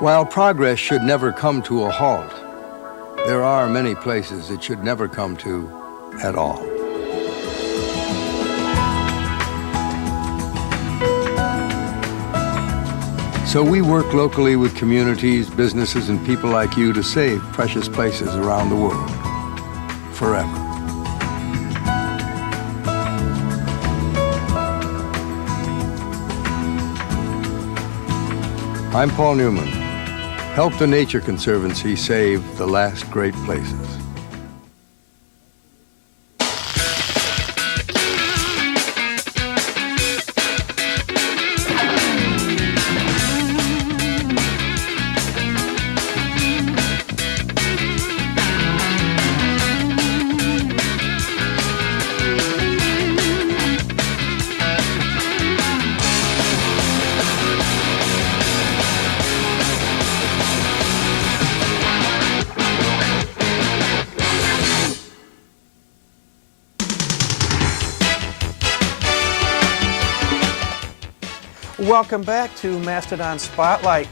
While progress should never come to a halt, there are many places it should never come to at all. So we work locally with communities, businesses, and people like you to save precious places around the world, forever. I'm Paul Newman. Help the Nature Conservancy save the last great places. Welcome back to Mastodon Spotlight.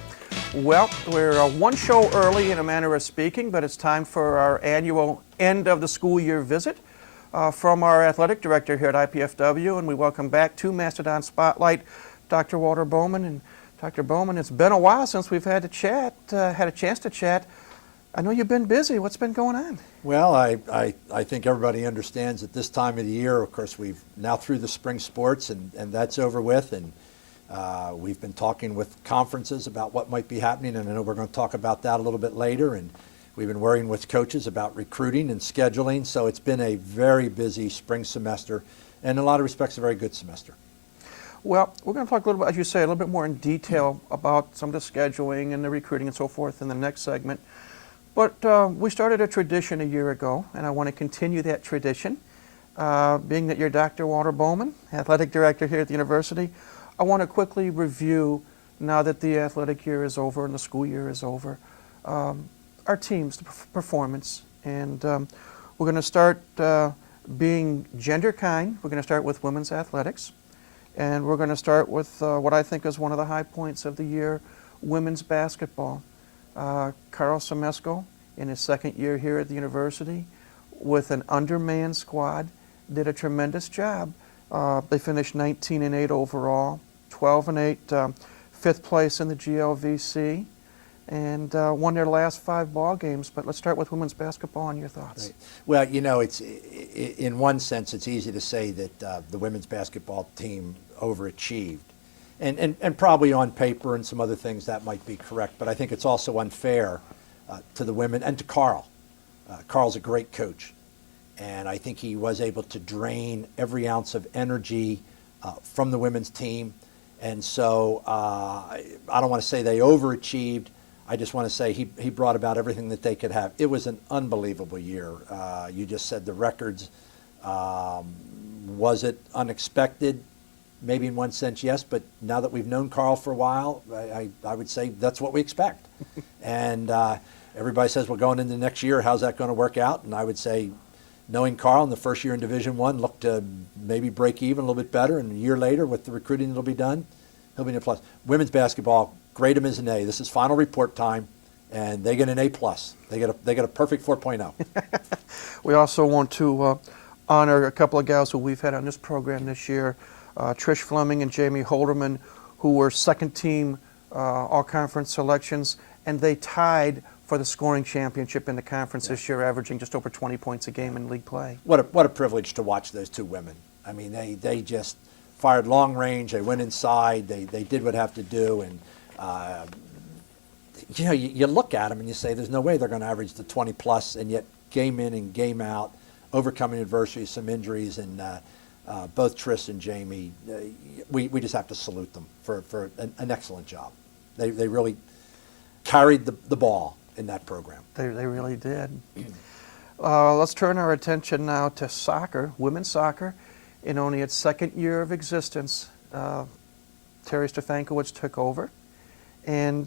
Well, we're one show early in a manner of speaking, but it's time for our annual end of the school year visit from our athletic director here at IPFW, and we welcome back to Mastodon Spotlight Dr. Walter Bowman. And Dr. Bowman, it's been a while since we've had a chance to chat. I know you've been busy. What's been going on? Well, I think everybody understands at this time of the year, of course, we've now through the spring sports, and that's over with, and we've been talking with conferences about what might be happening, and I know we're going to talk about that a little bit later, and we've been worrying with coaches about recruiting and scheduling, so it's been a very busy spring semester, and in a lot of respects, a very good semester. Well, we're going to talk a little bit, as you say, a little bit more in detail about some of the scheduling and the recruiting and so forth in the next segment. But we started a tradition a year ago, and I want to continue that tradition. Being that you're Dr. Walter Bowman, athletic director here at the university, I want to quickly review, now that the athletic year is over and the school year is over, our team's performance. And we're going to start being gender kind. We're going to start with women's athletics. And we're going to start with what I think is one of the high points of the year, women's basketball. Carl Semesco, in his second year here at the university, with an undermanned squad, did a tremendous job. They finished 19-8 overall, 12-8, fifth place in the GLVC, and won their last 5 ball games. But let's start with women's basketball and your thoughts. Right. Well, you know, it's in one sense, it's easy to say that the women's basketball team overachieved. And probably on paper and some other things that might be correct, but I think it's also unfair to the women and to Carl. Carl's a great coach, and I think he was able to drain every ounce of energy from the women's team. And so I don't want to say they overachieved. I just want to say he brought about everything that they could have. It was an unbelievable year. You just said the records. Was it unexpected? Maybe in one sense, yes, but now that we've known Carl for a while, I would say that's what we expect. And everybody says, well, going into next year, how's that going to work out? And I would say knowing Carl in the first year in Division I, looked to maybe break even a little bit better, and a year later with the recruiting that'll be done, he'll be in a plus. Women's basketball, grade them as an A. This is final report time, and they get an A+. They get a perfect 4.0. We also want to honor a couple of gals who we've had on this program this year, Trish Fleming and Jamie Holderman, who were second team all-conference selections, and they tied for the scoring championship in the conference this year, averaging just over 20 points a game in league play. What a privilege to watch those two women. I mean, they just fired long range. They went inside. They did what they have to do, and you know, you look at them and you say, there's no way they're going to average the 20 plus, and yet game in and game out, overcoming adversity, some injuries, and both Trish and Jamie, we just have to salute them for an excellent job. They really carried the ball in that program. They really did. Let's turn our attention now to soccer, women's soccer. In only its second year of existence, Terry Stefankowicz took over, and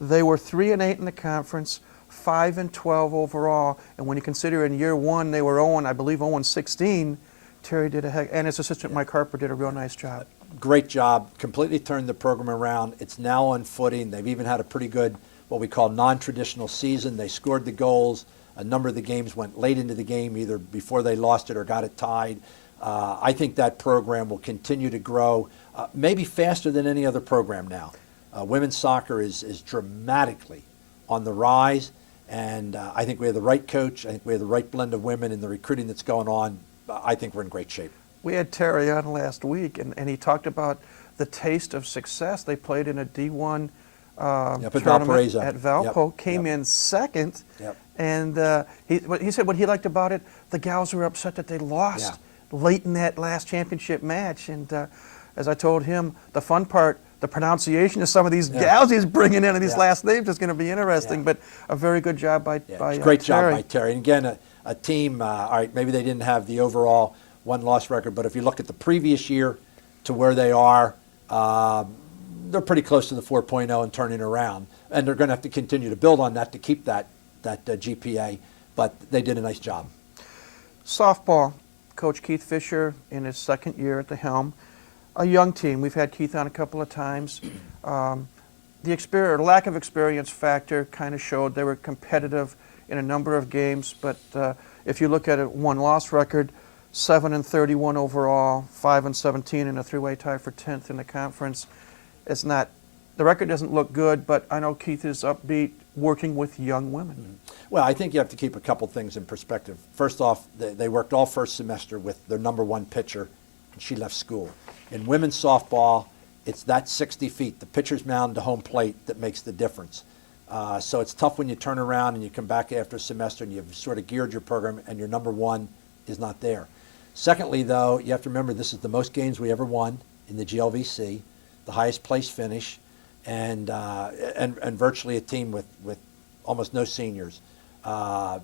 they were 3-8 in the conference, 5-12 overall. And when you consider in year one they were 0-16, Terry did and his assistant Mike Harper did a real nice job. Great job, completely turned the program around. It's now on footing. They've even had a pretty good, what we call non-traditional season. They scored the goals. A number of the games went late into the game, either before they lost it or got it tied. I think that program will continue to grow, maybe faster than any other program now. Women's soccer is dramatically on the rise, and I think we have the right coach. I think we have the right blend of women, and the recruiting that's going on, I think we're in great shape. We had Terry on last week, and he talked about the taste of success. They played in a D1 tournament at Valpo, came in second, and he said what he liked about it, the gals were upset that they lost late in that last championship match. And as I told him, the fun part, the pronunciation of some of these gals he's bringing in and these last names is going to be interesting, but a very good job by great Terry. job by Terry. And again, a team, all right, maybe they didn't have the overall one-loss record, but if you look at the previous year to where they are, they're pretty close to the 4.0 and turning around. And they're going to have to continue to build on that to keep that GPA, but they did a nice job. Softball, Coach Keith Fisher in his second year at the helm. A young team. We've had Keith on a couple of times. The lack of experience factor kind of showed. They were competitive in a number of games, but if you look at a one-loss record, 7-31 overall, 5-17 in a three-way tie for 10th in the conference. It's not, the record doesn't look good, but I know Keith is upbeat working with young women. Well, I think you have to keep a couple things in perspective. First off, they worked all first semester with their number one pitcher, and she left school. In women's softball, it's that 60 feet, the pitcher's mound to home plate, that makes the difference. So it's tough when you turn around and you come back after a semester and you've sort of geared your program and your number one is not there. Secondly, though, you have to remember this is the most games we ever won in the GLVC, the highest place finish, and virtually a team with almost no seniors. Done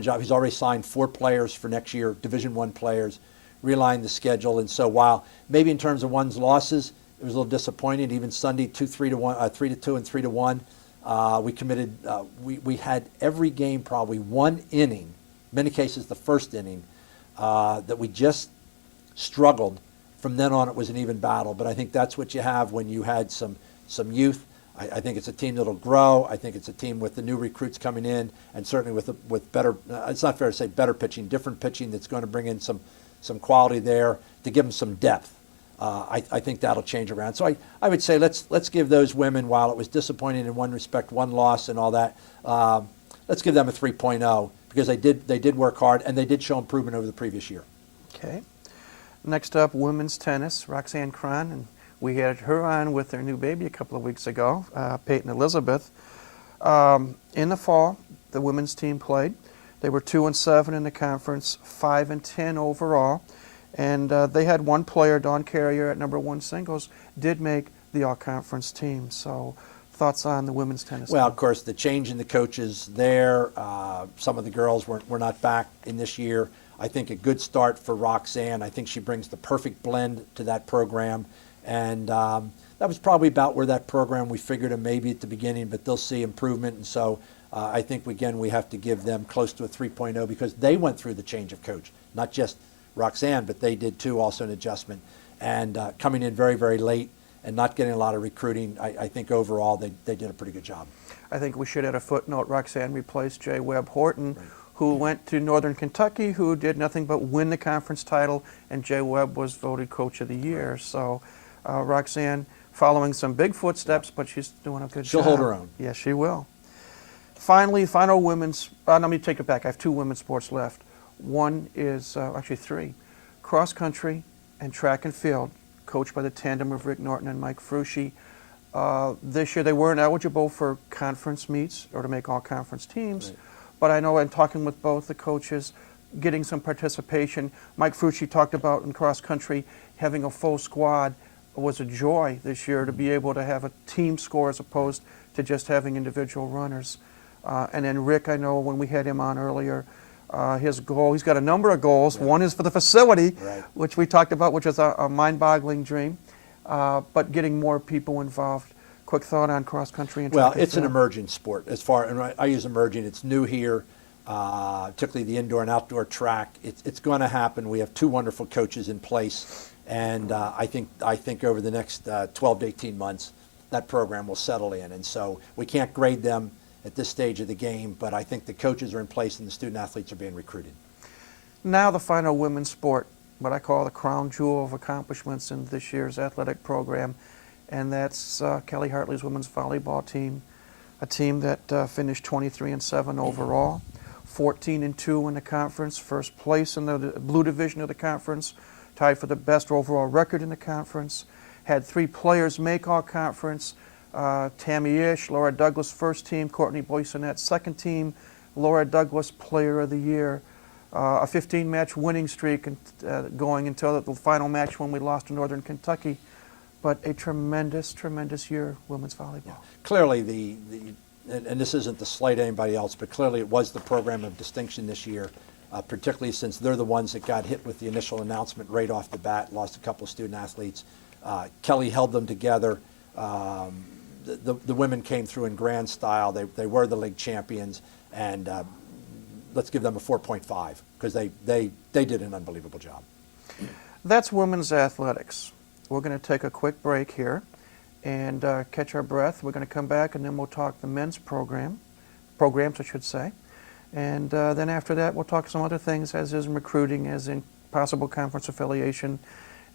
a job. He's already signed 4 players for next year, Division I players, realigned the schedule, and so while maybe in terms of one's losses, it was a little disappointing. Even Sunday, 3-2 and 3-1. We committed. We had every game probably one inning, many cases the first inning, that we just struggled. From then on, it was an even battle. But I think that's what you have when you had some youth. I think it's a team that'll grow. I think it's a team with the new recruits coming in, and certainly with better. It's not fair to say better pitching, different pitching that's going to bring in some quality there to give them some depth. I think that'll change around. So I would say let's give those women, while it was disappointing in one respect, one loss and all that, let's give them a 3.0 because they did work hard and they did show improvement over the previous year. Okay. Next up, women's tennis, Roxanne Cron, and we had her on with their new baby a couple of weeks ago, Peyton Elizabeth. In the fall, the women's team played. They were 2-7 in the conference, 5-10 overall, and they had one player, Dawn Carrier, at number 1 singles, did make the all-conference team. So, thoughts on the women's tennis? Well, team? of course, the change in the coaches there. Some of the girls were not back in this year. I think a good start for Roxanne. I think she brings the perfect blend to that program, and that was probably about where that program we figured them maybe at the beginning, but they'll see improvement, and so I think, again, we have to give them close to a 3.0 because they went through the change of coach, not just Roxanne, but they did too, also an adjustment. And coming in very, very late and not getting a lot of recruiting, I think overall they did a pretty good job. I think we should add a footnote. Roxanne replaced Jay Webb Horton, who went to Northern Kentucky, who did nothing but win the conference title, and Jay Webb was voted Coach of the Year. So Roxanne following some big footsteps, but she's doing a good job. She'll hold her own. Yes, she will. Finally, final women's, let me take it back. I have two women's sports left. One is, actually three, cross country and track and field, coached by the tandem of Rick Norton and Mike Frushi. This year they weren't eligible for conference meets or to make all conference teams, but I know in talking with both the coaches, getting some participation. Mike Frushi talked about in cross country having a full squad was a joy this year to be able to have a team score as opposed to just having individual runners. And then Rick, I know when we had him on earlier, his goal, he's got a number of goals. One is for the facility, which we talked about, which is a mind-boggling dream, but getting more people involved. Quick thought on cross-country and track and it's an field. emerging sport. As far, and I use emerging, it's new here, particularly the indoor and outdoor track. It's going to happen. We have two wonderful coaches in place, and I think over the next 12 to 18 months, that program will settle in. And so we can't grade them at this stage of the game, but I think the coaches are in place and the student athletes are being recruited. Now the final women's sport, what I call the crown jewel of accomplishments in this year's athletic program, and that's Kelly Hartley's women's volleyball team, a team that finished 23-7 overall, 14-2 in the conference, first place in the blue division of the conference, tied for the best overall record in the conference, had 3 players make all conference, Tammy Ish, Laura Douglas first team, Courtney Boysonet second team, Laura Douglas Player of the Year, a 15-match winning streak going until the final match when we lost to Northern Kentucky. But a tremendous, tremendous year, women's volleyball. Yeah. Clearly, and this isn't to slight anybody else, but clearly it was the program of distinction this year, particularly since they're the ones that got hit with the initial announcement right off the bat, lost a couple of student athletes. Kelly held them together. The women came through in grand style. They were the league champions, and let's give them a 4.5 because they did an unbelievable job. That's women's athletics. We're going to take a quick break here and catch our breath. We're going to come back and then we'll talk the men's programs, I should say. And then after that, we'll talk some other things, as is recruiting, as in possible conference affiliation,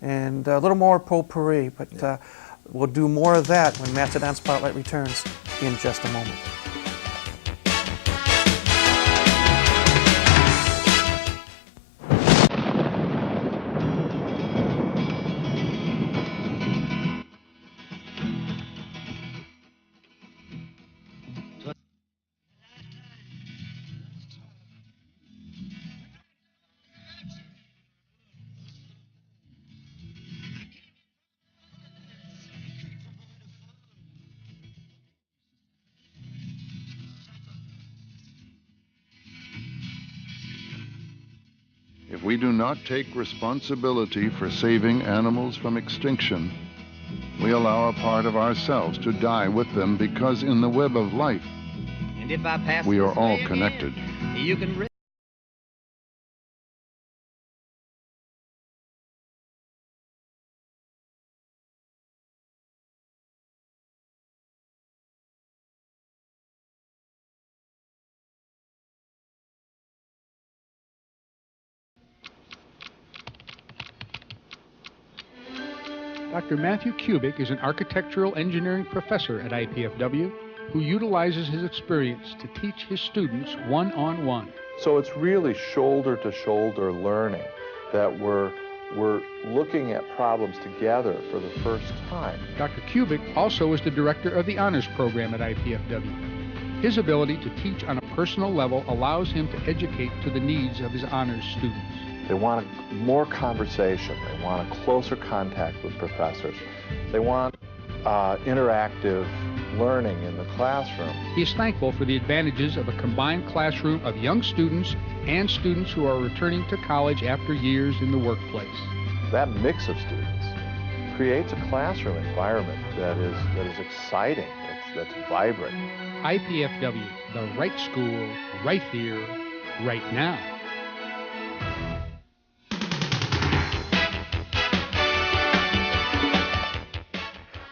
and a little more potpourri. But we'll do more of that when Mastodon Spotlight returns in just a moment. If we do not take responsibility for saving animals from extinction, we allow a part of ourselves to die with them, because in the web of life, And if I pass we are this all way connected. again, you can Dr. Matthew Kubik is an architectural engineering professor at IPFW who utilizes his experience to teach his students one-on-one. So it's really shoulder-to-shoulder learning that we're looking at problems together for the first time. Dr. Kubik also is the director of the honors program at IPFW. His ability to teach on a personal level allows him to educate to the needs of his honors students. They want more conversation. They want a closer contact with professors. They want interactive learning in the classroom. He is thankful for the advantages of a combined classroom of young students and students who are returning to college after years in the workplace. That mix of students creates a classroom environment that is exciting. that's vibrant. IPFW, the right school, right here, right now.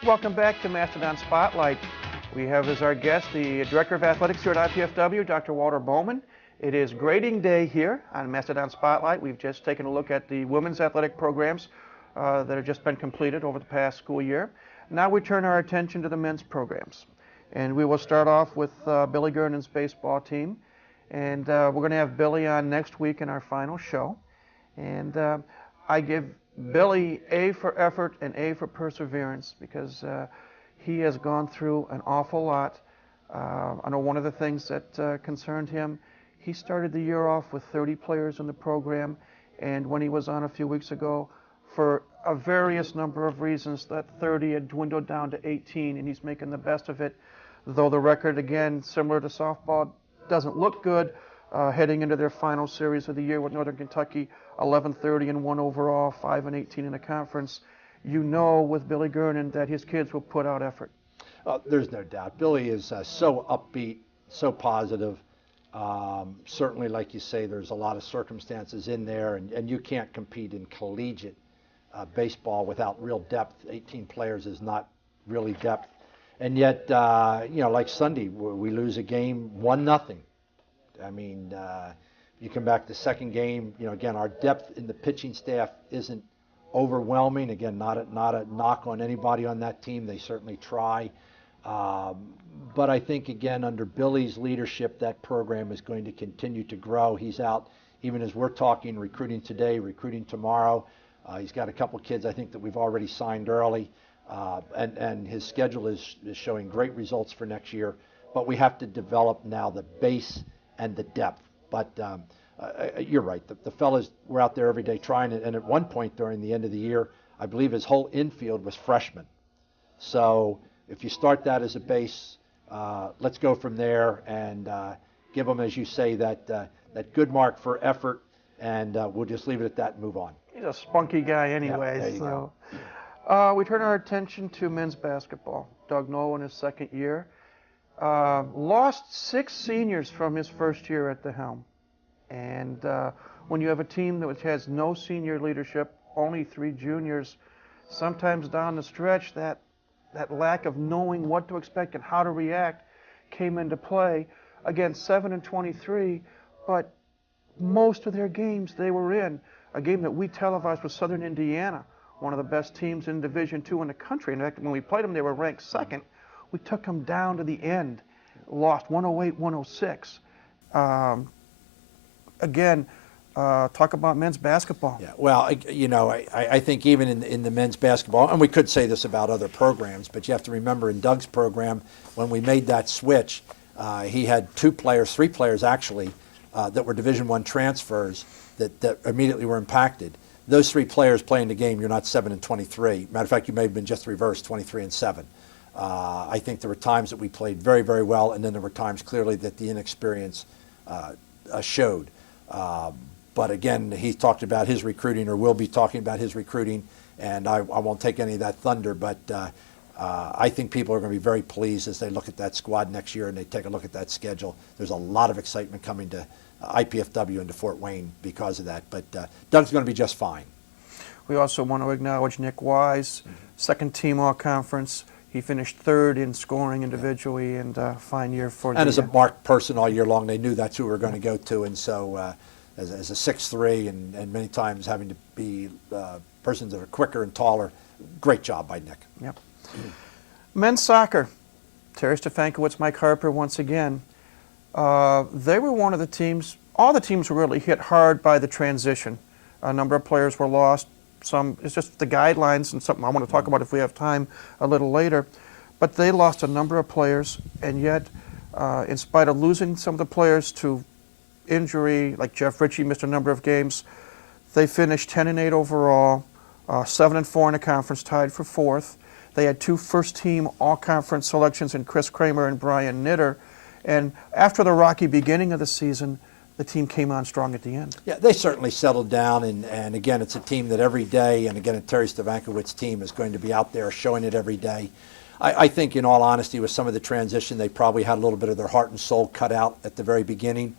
Welcome back to Mastodon Spotlight. We have as our guest the Director of Athletics here at IPFW, Dr. Walter Bowman. It is grading day here on Mastodon Spotlight. We've just taken a look at the women's athletic programs that have just been completed over the past school year. Now we turn our attention to the men's programs. And we will start off with Billy Gernon's baseball team. And we're going to have Billy on next week in our final show. And I give Billy A for effort and A for perseverance because he has gone through an awful lot. I know one of the things that concerned him, he started the year off with 30 players in the program, and when he was on a few weeks ago, for a various number of reasons, that 30 had dwindled down to 18, and he's making the best of it, though the record, again, similar to softball, doesn't look good. Heading into their final series of the year with Northern Kentucky, 11-30 and 1 overall, 5-18 in the conference. You know with Billy Gernon that his kids will put out effort. There's no doubt. Billy is so upbeat, so positive. Certainly, like you say, there's a lot of circumstances in there, and you can't compete in collegiate baseball without real depth. 18 players is not really depth. And yet, like Sunday, we lose a game 1-0. I mean, you come back the second game, again, our depth in the pitching staff isn't overwhelming. Again, not a knock on anybody on that team. They certainly try. But I think, again, under Billy's leadership, that program is going to continue to grow. He's out, even as we're talking, recruiting today, recruiting tomorrow. He's got a couple kids, I think, that we've already signed early. And his schedule is showing great results for next year. But we have to develop now the base and the depth. But you're right. The fellas were out there every day trying it. And at one point during the end of the year, I believe his whole infield was freshmen. So if you start that as a base, let's go from there and give them, as you say, that good mark for effort. And we'll just leave it at that and move on. He's a spunky guy anyway. Yeah, there you go. We turn our attention to men's basketball. Doug Noel in his second year. Lost 6 seniors from his first year at the helm. And when you have a team that has no senior leadership, only 3 juniors, sometimes down the stretch that lack of knowing what to expect and how to react came into play. Again, 7-23, but most of their games they were in. A game that we televised was Southern Indiana, one of the best teams in Division II in the country. In fact, when we played them, they were ranked second. We took them down to the end, lost 108-106. Again, talk about men's basketball. Yeah, well, I think even in the men's basketball, and we could say this about other programs, but you have to remember in Doug's program, when we made that switch, he had 3 players actually, that were Division I transfers that immediately were impacted. Those 3 players playing the game, you're not 7-23. Matter of fact, you may have been just reversed, 23-7. I think there were times that we played very, very well, and then there were times clearly that the inexperience showed. But again, he talked about his recruiting, or will be talking about his recruiting, and I won't take any of that thunder, but I think people are going to be very pleased as they look at that squad next year and they take a look at that schedule. There's a lot of excitement coming to IPFW and to Fort Wayne because of that, but Doug's going to be just fine. We also want to acknowledge Nick Wise, second team all-conference. He finished 3rd in scoring individually, and fine year for And as a marked person all year long, they knew that's who we were going to go to, and so as a 6'3", and many times having to be persons that are quicker and taller, great job by Nick. Yep. Men's soccer, Terry Stefankowitz, Mike Harper once again. They were one of the teams, all the teams were really hit hard by the transition. A number of players were lost. Some, it's just the guidelines, and something I want to talk about if we have time a little later. But they lost a number of players, and yet, in spite of losing some of the players to injury, like Jeff Ritchie missed a number of games, they finished 10-8 overall, 7-4 in the conference, tied for 4th. They had 2 first-team all-conference selections in Chris Kramer and Brian Knitter. And after the rocky beginning of the season, the team came on strong at the end. Yeah, they certainly settled down, and again, it's a team that every day, and again, a Terry Stefankowitz team is going to be out there showing it every day. I think, in all honesty, with some of the transition, they probably had a little bit of their heart and soul cut out at the very beginning.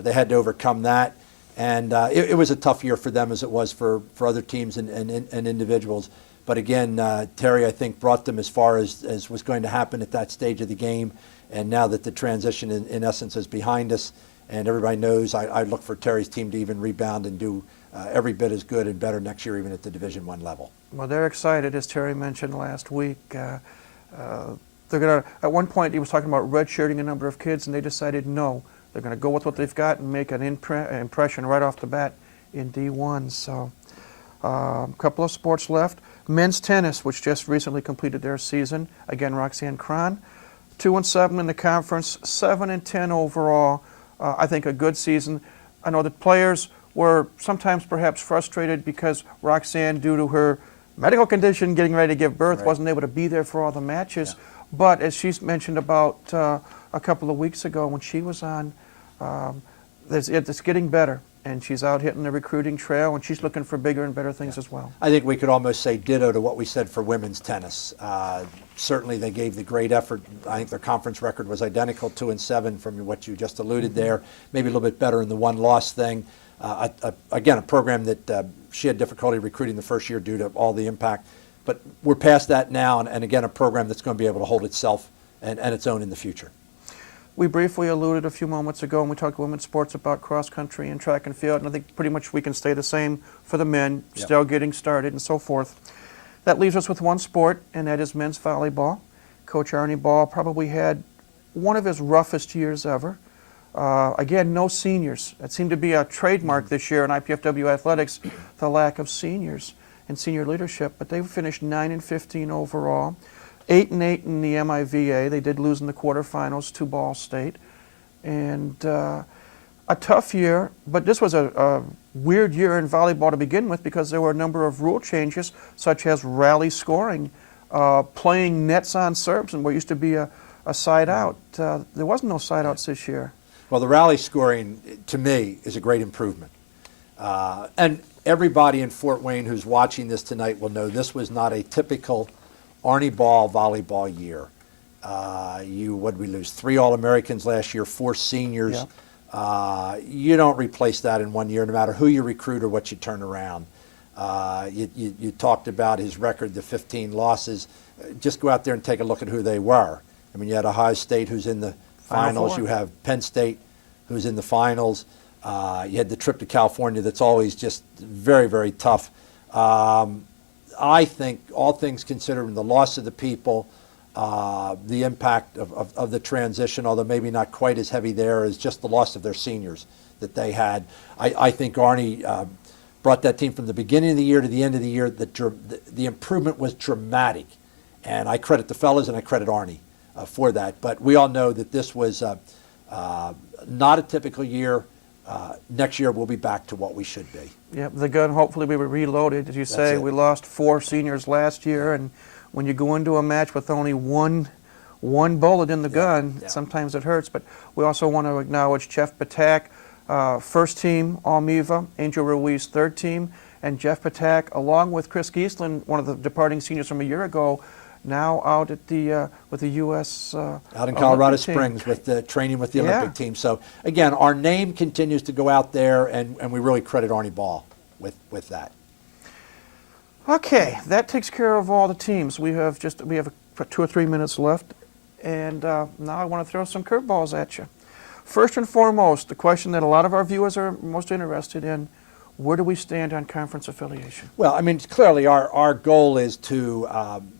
They had to overcome that. And it was a tough year for them, as it was for other teams and individuals. But again, Terry, I think, brought them as far as was going to happen at that stage of the game. And now that the transition, in essence, is behind us, and everybody knows, I look for Terry's team to even rebound and do every bit as good and better next year, even at the Division I level. Well, they're excited, as Terry mentioned last week. They're going to, at one point, he was talking about redshirting a number of kids, and they decided no. They're going to go with what they've got and make an impression right off the bat in D1. So a couple of sports left. Men's tennis, which just recently completed their season. Again, Roxanne Cron, 2-7 in the conference, 7-10 overall. I think a good season. I know that players were sometimes perhaps frustrated because Roxanne, due to her medical condition, getting ready to give birth, wasn't able to be there for all the matches. But as she's mentioned about a couple of weeks ago when she was on, it's getting better, and she's out hitting the recruiting trail, and she's looking for bigger and better things as well. I think we could almost say ditto to what we said for women's tennis. Certainly they gave the great effort. I think their conference record was identical, 2-7 from what you just alluded there. Maybe a little bit better in the one-loss thing. Again, a program that she had difficulty recruiting the first year due to all the impact. But we're past that now, and again, a program that's going to be able to hold itself and its own in the future. We briefly alluded a few moments ago when we talked women's sports about cross country and track and field, and I think pretty much we can stay the same for the men, still getting started and so forth. That leaves us with one sport, and that is men's volleyball. Coach Arnie Ball probably had one of his roughest years ever. Again, no seniors. That seemed to be a trademark this year in IPFW athletics, the lack of seniors and senior leadership, but they finished 9-15 overall. 8-8 in the MIVA. They did lose in the quarterfinals to Ball State. And a tough year, but this was a weird year in volleyball to begin with because there were a number of rule changes, such as rally scoring, playing nets on serves, and what used to be a side out. There wasn't no side outs this year. Well, the rally scoring, to me, is a great improvement. And everybody in Fort Wayne who's watching this tonight will know this was not a typical Arnie Ball volleyball year. What did we lose? 3 All-Americans last year, 4 seniors. You don't replace that in one year, no matter who you recruit or what you turn around. You talked about his record, the 15 losses. Just go out there and take a look at who they were. I mean, you had Ohio State, who's in the finals. You have Penn State, who's in the finals. You had the trip to California that's always just very, very tough. I think, all things considered, the loss of the people, the impact of the transition, although maybe not quite as heavy there, is just the loss of their seniors that they had. I think Arnie brought that team from the beginning of the year to the end of the year. The improvement was dramatic. And I credit the fellas and I credit Arnie for that. But we all know that this was not a typical year. Next year we'll be back to what we should be. Yep, the gun hopefully we were reloaded. As you say, we lost 4 seniors last year, and when you go into a match with only one bullet in the gun, sometimes it hurts. But we also want to acknowledge Jeff Patak, first team All-MIVA, Angel Ruiz, third team, and Jeff Patak, along with Chris Geisland, one of the departing seniors from a year ago, now out at the with the U.S. Out in Colorado Springs with the training with the Olympic team. So again, our name continues to go out there, and we really credit Arnie Ball with that. Okay, that takes care of all the teams. We have 2 or 3 minutes left, and now I want to throw some curveballs at you. First and foremost, the question that a lot of our viewers are most interested in: where do we stand on conference affiliation? Well, I mean, clearly our goal is to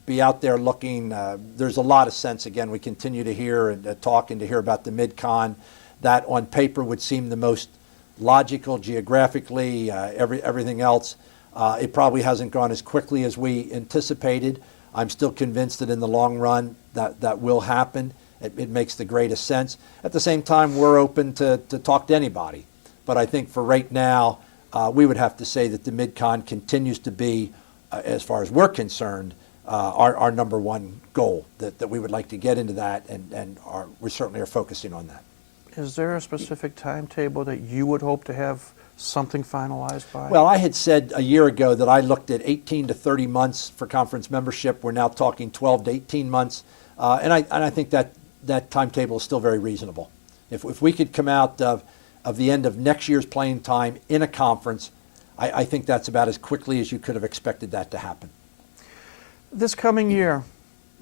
be out there looking. There's a lot of sense. Again, we continue to hear and talk and to hear about the Mid-Con. That on paper would seem the most logical geographically, everything else. It probably hasn't gone as quickly as we anticipated. I'm still convinced that in the long run that will happen. It makes the greatest sense. At the same time, we're open to talk to anybody. But I think for right now, we would have to say that the Mid-Con continues to be, as far as we're concerned, our number one goal, that we would like to get into that, and we certainly are focusing on that. Is there a specific timetable that you would hope to have something finalized by? Well, I had said a year ago that I looked at 18 to 30 months for conference membership. We're now talking 12 to 18 months. And I think that timetable is still very reasonable. If we could come out of the end of next year's playing time in a conference, I think that's about as quickly as you could have expected that to happen. This coming year,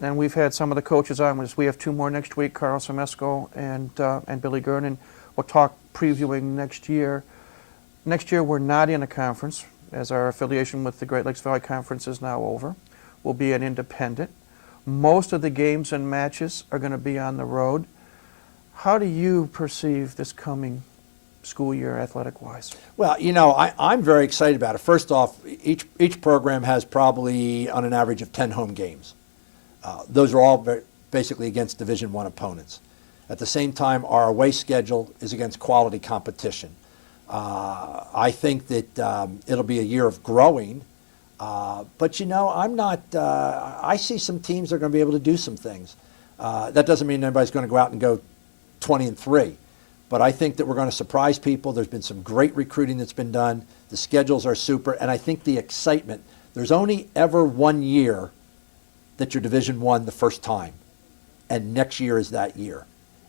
and we've had some of the coaches on, we have 2 more next week, Carl Semesco and Billy Gernon. We'll talk previewing next year. Next year we're not in a conference, as our affiliation with the Great Lakes Valley Conference is now over. We'll be an independent. Most of the games and matches are going to be on the road. How do you perceive this coming school year athletic-wise? Well, you know, I'm very excited about it. First off, each program has probably on an average of 10 home games. Those are all basically against Division I opponents. At the same time, our away schedule is against quality competition. I think that it'll be a year of growing, but you know, I see some teams that are going to be able to do some things. That doesn't mean everybody's going to go out and go 20-3, but I think that we're going to surprise people. There's been some great recruiting that's been done. The schedules are super, and I think the excitement, there's only ever one year that you're Division I the first time, and next year is that year.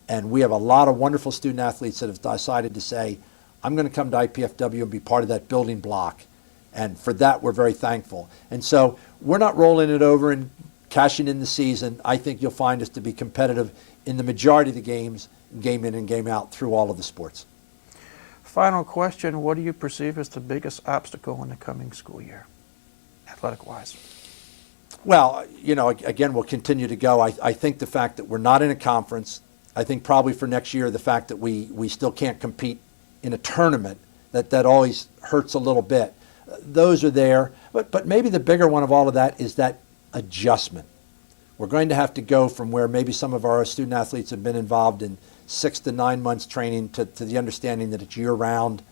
And we have a lot of wonderful student athletes that have decided to say, I'm going to come to IPFW and be part of that building block. And for that, we're very thankful. And so we're not rolling it over and cashing in the season. I think you'll find us to be competitive in the majority of the games, game in and game out, through all of the sports. Final question, what do you perceive as the biggest obstacle in the coming school year, athletic-wise? Well, you know, again, we'll continue to go. I think the fact that we're not in a conference, I think probably for next year, the fact that we still can't compete in a tournament, that always hurts a little bit. Those are there, but maybe the bigger one of all of that is that adjustment. We're going to have to go from where maybe some of our student athletes have been involved in 6 to 9 months training to the understanding that it's year-round.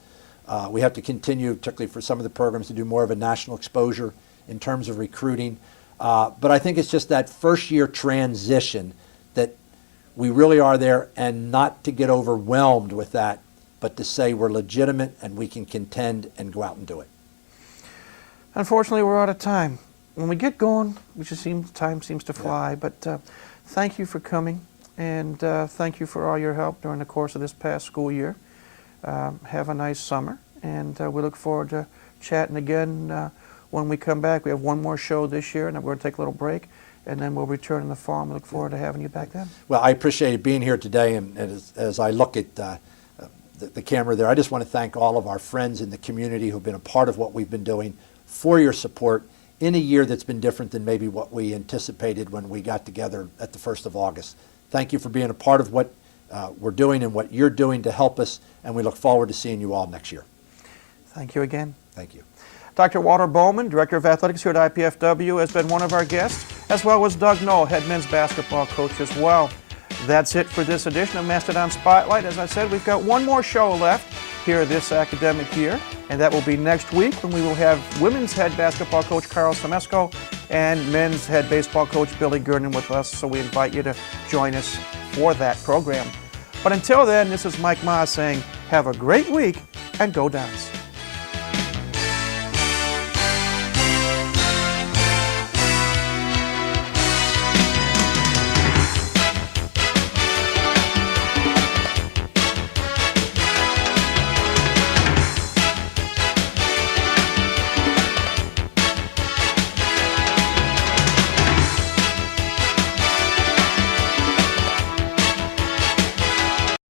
We have to continue, particularly for some of the programs, to do more of a national exposure in terms of recruiting. But I think it's just that first-year transition that we really are there, and not to get overwhelmed with that, but to say we're legitimate and we can contend and go out and do it. Unfortunately, we're out of time. When we get going, time seems to fly, but thank you for coming, and thank you for all your help during the course of this past school year. Have a nice summer, and we look forward to chatting again when we come back. We have one more show this year, and then we're going to take a little break, and then we'll return in the fall, and we look forward to having you back then. Well, I appreciate being here today, and as I look at the camera there, I just want to thank all of our friends in the community who've been a part of what we've been doing, for your support in a year that's been different than maybe what we anticipated when we got together at the 1st of August. Thank you for being a part of what we're doing and what you're doing to help us, and we look forward to seeing you all next year. Thank you again. Thank you. Dr. Walter Bowman, Director of Athletics here at IPFW, has been one of our guests, as well as Doug Knoll, head men's basketball coach as well. That's it for this edition of Mastodon Spotlight. As I said, we've got one more show left here this academic year, and that will be next week when we will have women's head basketball coach Carl Semesco and men's head baseball coach Billy Gernon with us, so we invite you to join us for that program. But until then, this is Mike Maas saying, have a great week and go Dons.